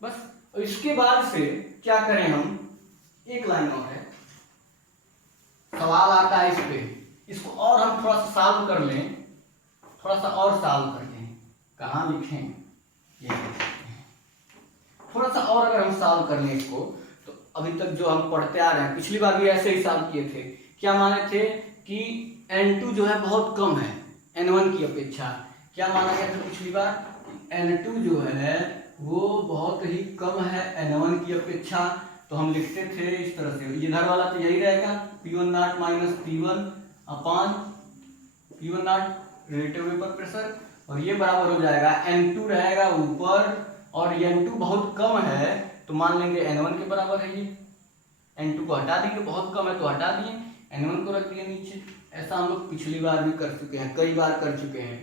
बस। और इसके बाद से क्या करें हम, एक लाइन और है, सवाल आता है इस पे, इसको और हम थोड़ा सा सॉल्व कर लें, थोड़ा सा और सॉल्व कर लें। कहाँ लिखें, ये थोड़ा सा और अगर हम सॉल्व कर लें इसको, तो अभी तक जो हम पढ़ते आ रहे हैं, पिछली बार भी ऐसे ही सॉल्व किए थे। क्या माने थे कि N2 जो है बहुत कम है N1 की अपेक्षा। क्या माना गया था पिछली बार, N2 जो है वो बहुत ही कम है N1 की अपेक्षा। तो हम लिखते थे इस तरह से, इधर वाला तो यही रहेगा P1 not minus P1 upon P1 not relative vapour pressure, और ये बराबर हो जाएगा N2 रहेगा ऊपर और N2 बहुत कम है तो मान लेंगे N1 के बराबर है। ये N2 को हटा देंगे, बहुत कम है तो हटा दिए, N1 को रख दिए नीचे। ऐसा हम लोग पिछली बार भी कर चुके हैं, कई बार कर चुके हैं।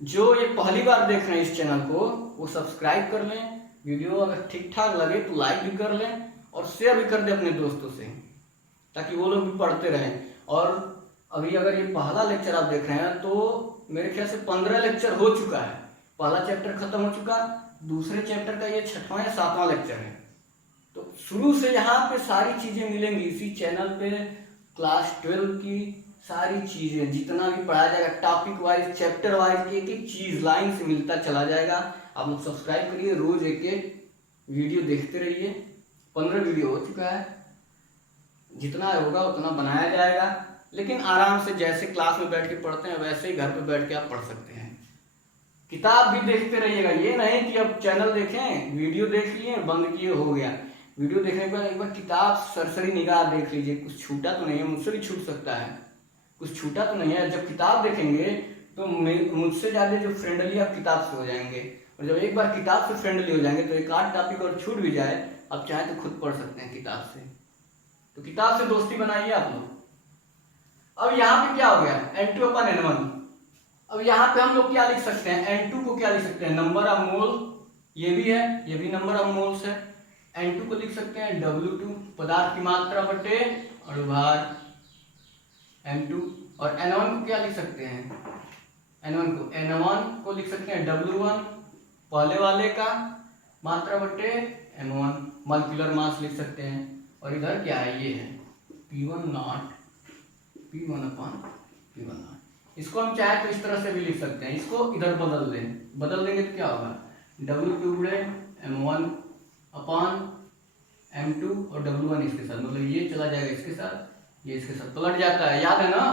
जो ये पहली बार देख रहे हैं इस चैनल को वो सब्सक्राइब कर लें, वीडियो अगर ठीक ठाक लगे तो लाइक भी कर लें और शेयर भी कर दें अपने दोस्तों से, ताकि वो लोग भी पढ़ते रहें। और अभी अगर ये पहला लेक्चर आप देख रहे हैं तो मेरे ख्याल से 15 लेक्चर हो चुका है, पहला चैप्टर खत्म हो चुका, दूसरे चैप्टर का ये 6वां या 7वां लेक्चर है। तो शुरू से यहाँ पे सारी चीजें मिलेंगी इसी चैनल पे, क्लास 12 की सारी चीजें, जितना भी पढ़ाया जाएगा टॉपिक वाइज चैप्टर वाइज एक एक चीज लाइन से मिलता चला जाएगा। आप लोग सब्सक्राइब करिए, रोज एक एक वीडियो देखते रहिए। 15 वीडियो हो चुका है, जितना होगा उतना बनाया जाएगा, लेकिन आराम से जैसे क्लास में बैठ के पढ़ते हैं वैसे ही घर पे बैठ के आप पढ़ सकते हैं। किताब भी देखते रहिएगा, ये नहीं कि अब चैनल देखें वीडियो देख लिए बंद किए हो गया। वीडियो देखने के बाद एक बार किताब सरसरी निगाह देख लीजिए, कुछ छूटा तो नहीं है, मुझसे भी छूट सकता है, कुछ छूटा तो नहीं है। जब किताब देखेंगे तो मुझसे ज्यादा जो फ्रेंडली आप किताब से हो जाएंगे, और जब एक बार किताब से फ्रेंडली हो जाएंगे तो एक आध टॉपिक और छूट भी जाए आप चाहे तो खुद पढ़ सकते हैं किताब से। तो किताब से दोस्ती बनाइए आप लोग। अब यहाँ पे क्या हो गया, N2/N1। अब यहाँ पे हम लोग क्या लिख सकते हैं, N2 को क्या लिख सकते हैं, नंबर ऑफ मोल, ये भी है, ये भी नंबर ऑफ मोल्स है। N2 को लिख सकते हैं W2 पदार्थ की मात्रा बटे अणुभार M2, और N1 को क्या लिख सकते हैं, N1 को लिख सकते हैं W1 पहले वाले का मात्रा बटे M1, मॉलिक्यूलर मास लिख सकते हैं। और इधर क्या है, ये है P1 नॉट P1/P1 नॉट। इसको हम चाहे तो इस तरह से भी लिख सकते हैं, इसको इधर बदल देंगे तो क्या होगा, W2 बटे M1 अपान M2 और W1 इसके साथ, मतलब ये चला जाएगा इसके साथ, ये इसके साथ पलट जाता है, याद है ना,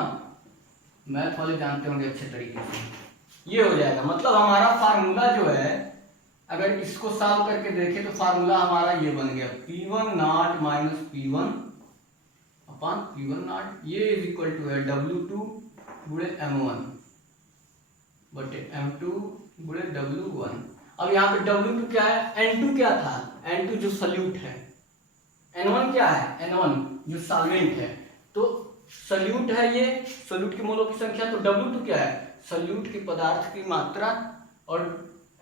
मैथ वाले जानते होंगे अच्छे तरीके से। ये हो जाएगा, मतलब हमारा फार्मूला जो है अगर इसको सॉल्व करके देखें तो फार्मूला हमारा ये बन गया P1 not minus P1 upon P1 not, ये इज इक्वल टू है W2 गुणे M1 बटे M2 गुणे W1। अब यहाँ पे W2 क्या है, N2 क्या था, N2 जो सल्यूट है, N1 क्या है, N1 जो सॉल्वेंट है। तो सल्यूट है ये, सल्यूट की मोलों की संख्या, तो W2 क्या है, सल्यूट के पदार्थ की मात्रा, और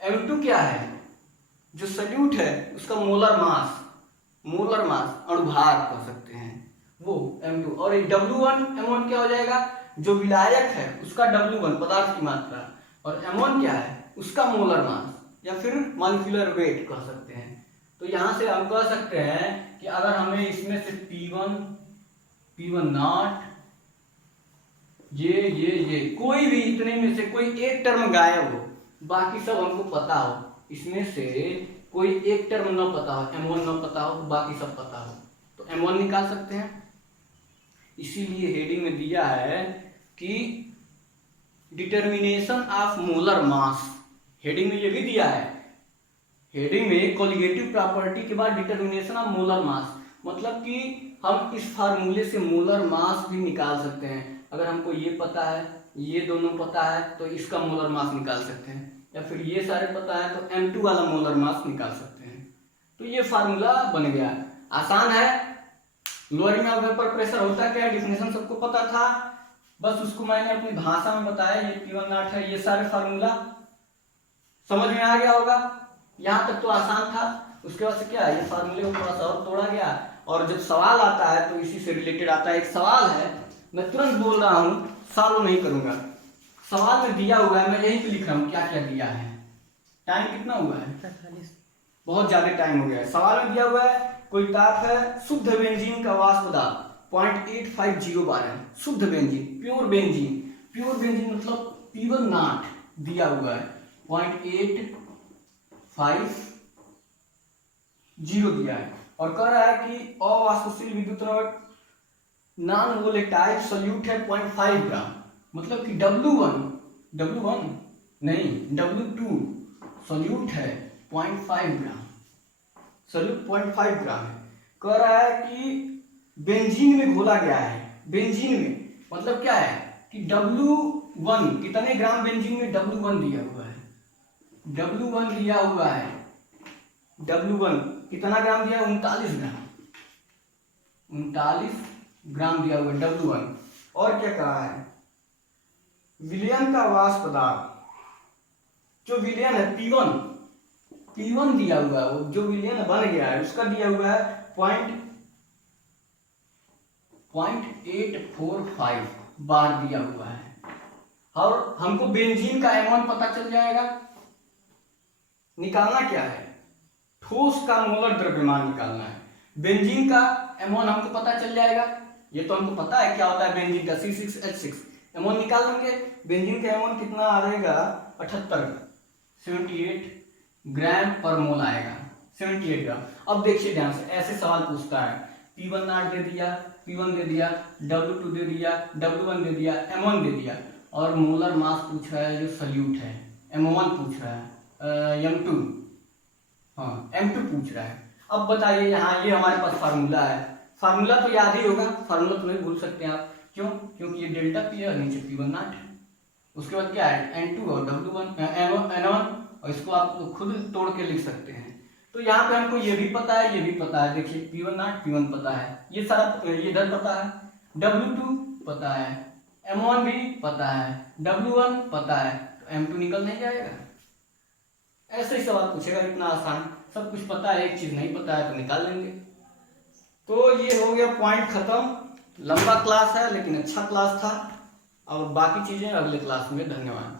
M2 क्या है, जो सल्यूट है उसका मोलर मास अणुभार कह सकते हैं वो M2, और W1 M1 क्या हो जाएगा, जो विलायक है उसका W1 पदार्थ की मात्रा, और M1 क्या है, उसका मोलर मास या फिर मॉलिक्यूलर वेट कह सकते हैं। तो यहां से हम कह सकते हैं कि अगर हमें इसमें से P1 नॉट, ये कोई भी इतने में से कोई एक टर्म गायब हो, बाकी सब हमको पता हो, इसमें से कोई एक टर्म न पता हो, M1 न पता हो, बाकी सब पता हो, तो M1 निकाल सकते हैं। इसीलिए हेडिंग में दिया है कि determination of molar mass, heading में ये भी दिया है, हेडिंग में कोलिगेटिव प्रॉपर्टी के बाद डिटर्मिनेशन ऑफ मोलर मास, मतलब कि हम इस फार्मूले से मोलर मास भी निकाल सकते हैं। अगर हमको ये पता है, ये दोनों पता है, तो इसका मोलर मास निकाल सकते हैं, या फिर ये सारे पता है तो M2 वाला मोलर मास निकाल सकते हैं। तो ये फार्मूला बन गया, आसान है। लोअरिंग ऑफ वेपर प्रेशर होता क्या है, डिफिनेशन सबको पता था, बस उसको मैंने अपनी भाषा में बताया। ये P1 नॉट है, ये सारे फार्मूला समझ में आ गया होगा, यहाँ तक तो आसान था। उसके बाद से क्या है, ये फार्मूले को थोड़ा सा और तोड़ा गया, और जब सवाल आता है तो इसी से रिलेटेड आता है। एक सवाल है, मैं तुरंत बोल रहा हूँ, सॉल्व नहीं करूंगा, सवाल में दिया हुआ है, मैं यहीं पे लिख रहा हूँ क्या क्या दिया है। टाइम कितना हुआ है, 45, बहुत ज्यादा टाइम हो गया है। सवाल में दिया हुआ है, कोई ताप है, शुद्ध बेंजीन का वाष्प दाब 0.850 बार है, शुद्ध benzene, pure benzene, pure benzene मतलब P1 नॉट दिया हुआ है 0.850 दिया है, और कह रहा है कि अवाष्पशील विद्युत नॉन वोलेटाइल सॉल्यूट है 0.5 ग्राम, मतलब कि W1 नहीं, W2 सॉल्यूट है 0.5 ग्राम, सॉल्यूट 0.5 ग्राम है। कह रहा है कि बेंजीन में घोला गया है, बेंजीन में मतलब क्या है कि W1 कितने ग्राम बेंजीन में, W1 दिया हुआ है, W1 दिया हुआ है, W1 कितना ग्राम दिया, 39 ग्राम, 39 ग्राम दिया हुआ है W1। और क्या कहा है, विलयन का वाष्प दाब, जो विलयन है P1 दिया हुआ है, वो जो विलयन बन गया है उसका दिया हुआ है 0.845 बार दिया हुआ है, और हमको बेंजीन का M1 पता चल जाएगा। निकालना क्या है, ठोस का मोलर द्रव्यमान निकालना है। बेंजीन का M1 हमको पता चल जाएगा, ये तो हमको पता है क्या होता है बेंजीन का, C6H6, M1 निकाल लेंगे। बेंजीन का M1 कितना आ जाएगा, 78 ग्राम पर मोल आएगा, 78 ग्राम। अब देखिए ध्यान से, ऐसे सवाल पूछता है, P1 नॉट दे दिया, P1 दे दिया, W2 दे दिया, W1 दे दिया, M1 दे दिया, और मोलर मास पूछ रहा है जो सल्यूट है, M1 पूछ रहा है, M2, हाँ M2 पूछ रहा है। अब बताइए, यहाँ ये हमारे पास फार्मूला है, फार्मूला तो याद ही होगा, फार्मूला तो नहीं भूल सकते हैं आप, क्यों, क्योंकि ये डेल्टा P है, नीचे P1 नॉट है, उसके बाद क्या है N2 और W1 N1, और इसको आप खुद तोड़ के लिख सकते हैं। तो यहाँ पे हमको ये भी पता है, ये भी पता है, देखिए P1 नॉट P1 पता है, ये सारा ये इधर पता है, W2 पता है, M1 भी पता है, W1 पता है, तो M2 निकल नहीं जाएगा। ऐसे ही सवाल पूछेगा, इतना आसान, सब कुछ पता है, एक चीज नहीं पता है तो निकाल लेंगे। तो ये हो गया पॉइंट खत्म। लंबा क्लास है लेकिन अच्छा क्लास था, और बाकी चीजें अगले क्लास में। धन्यवाद।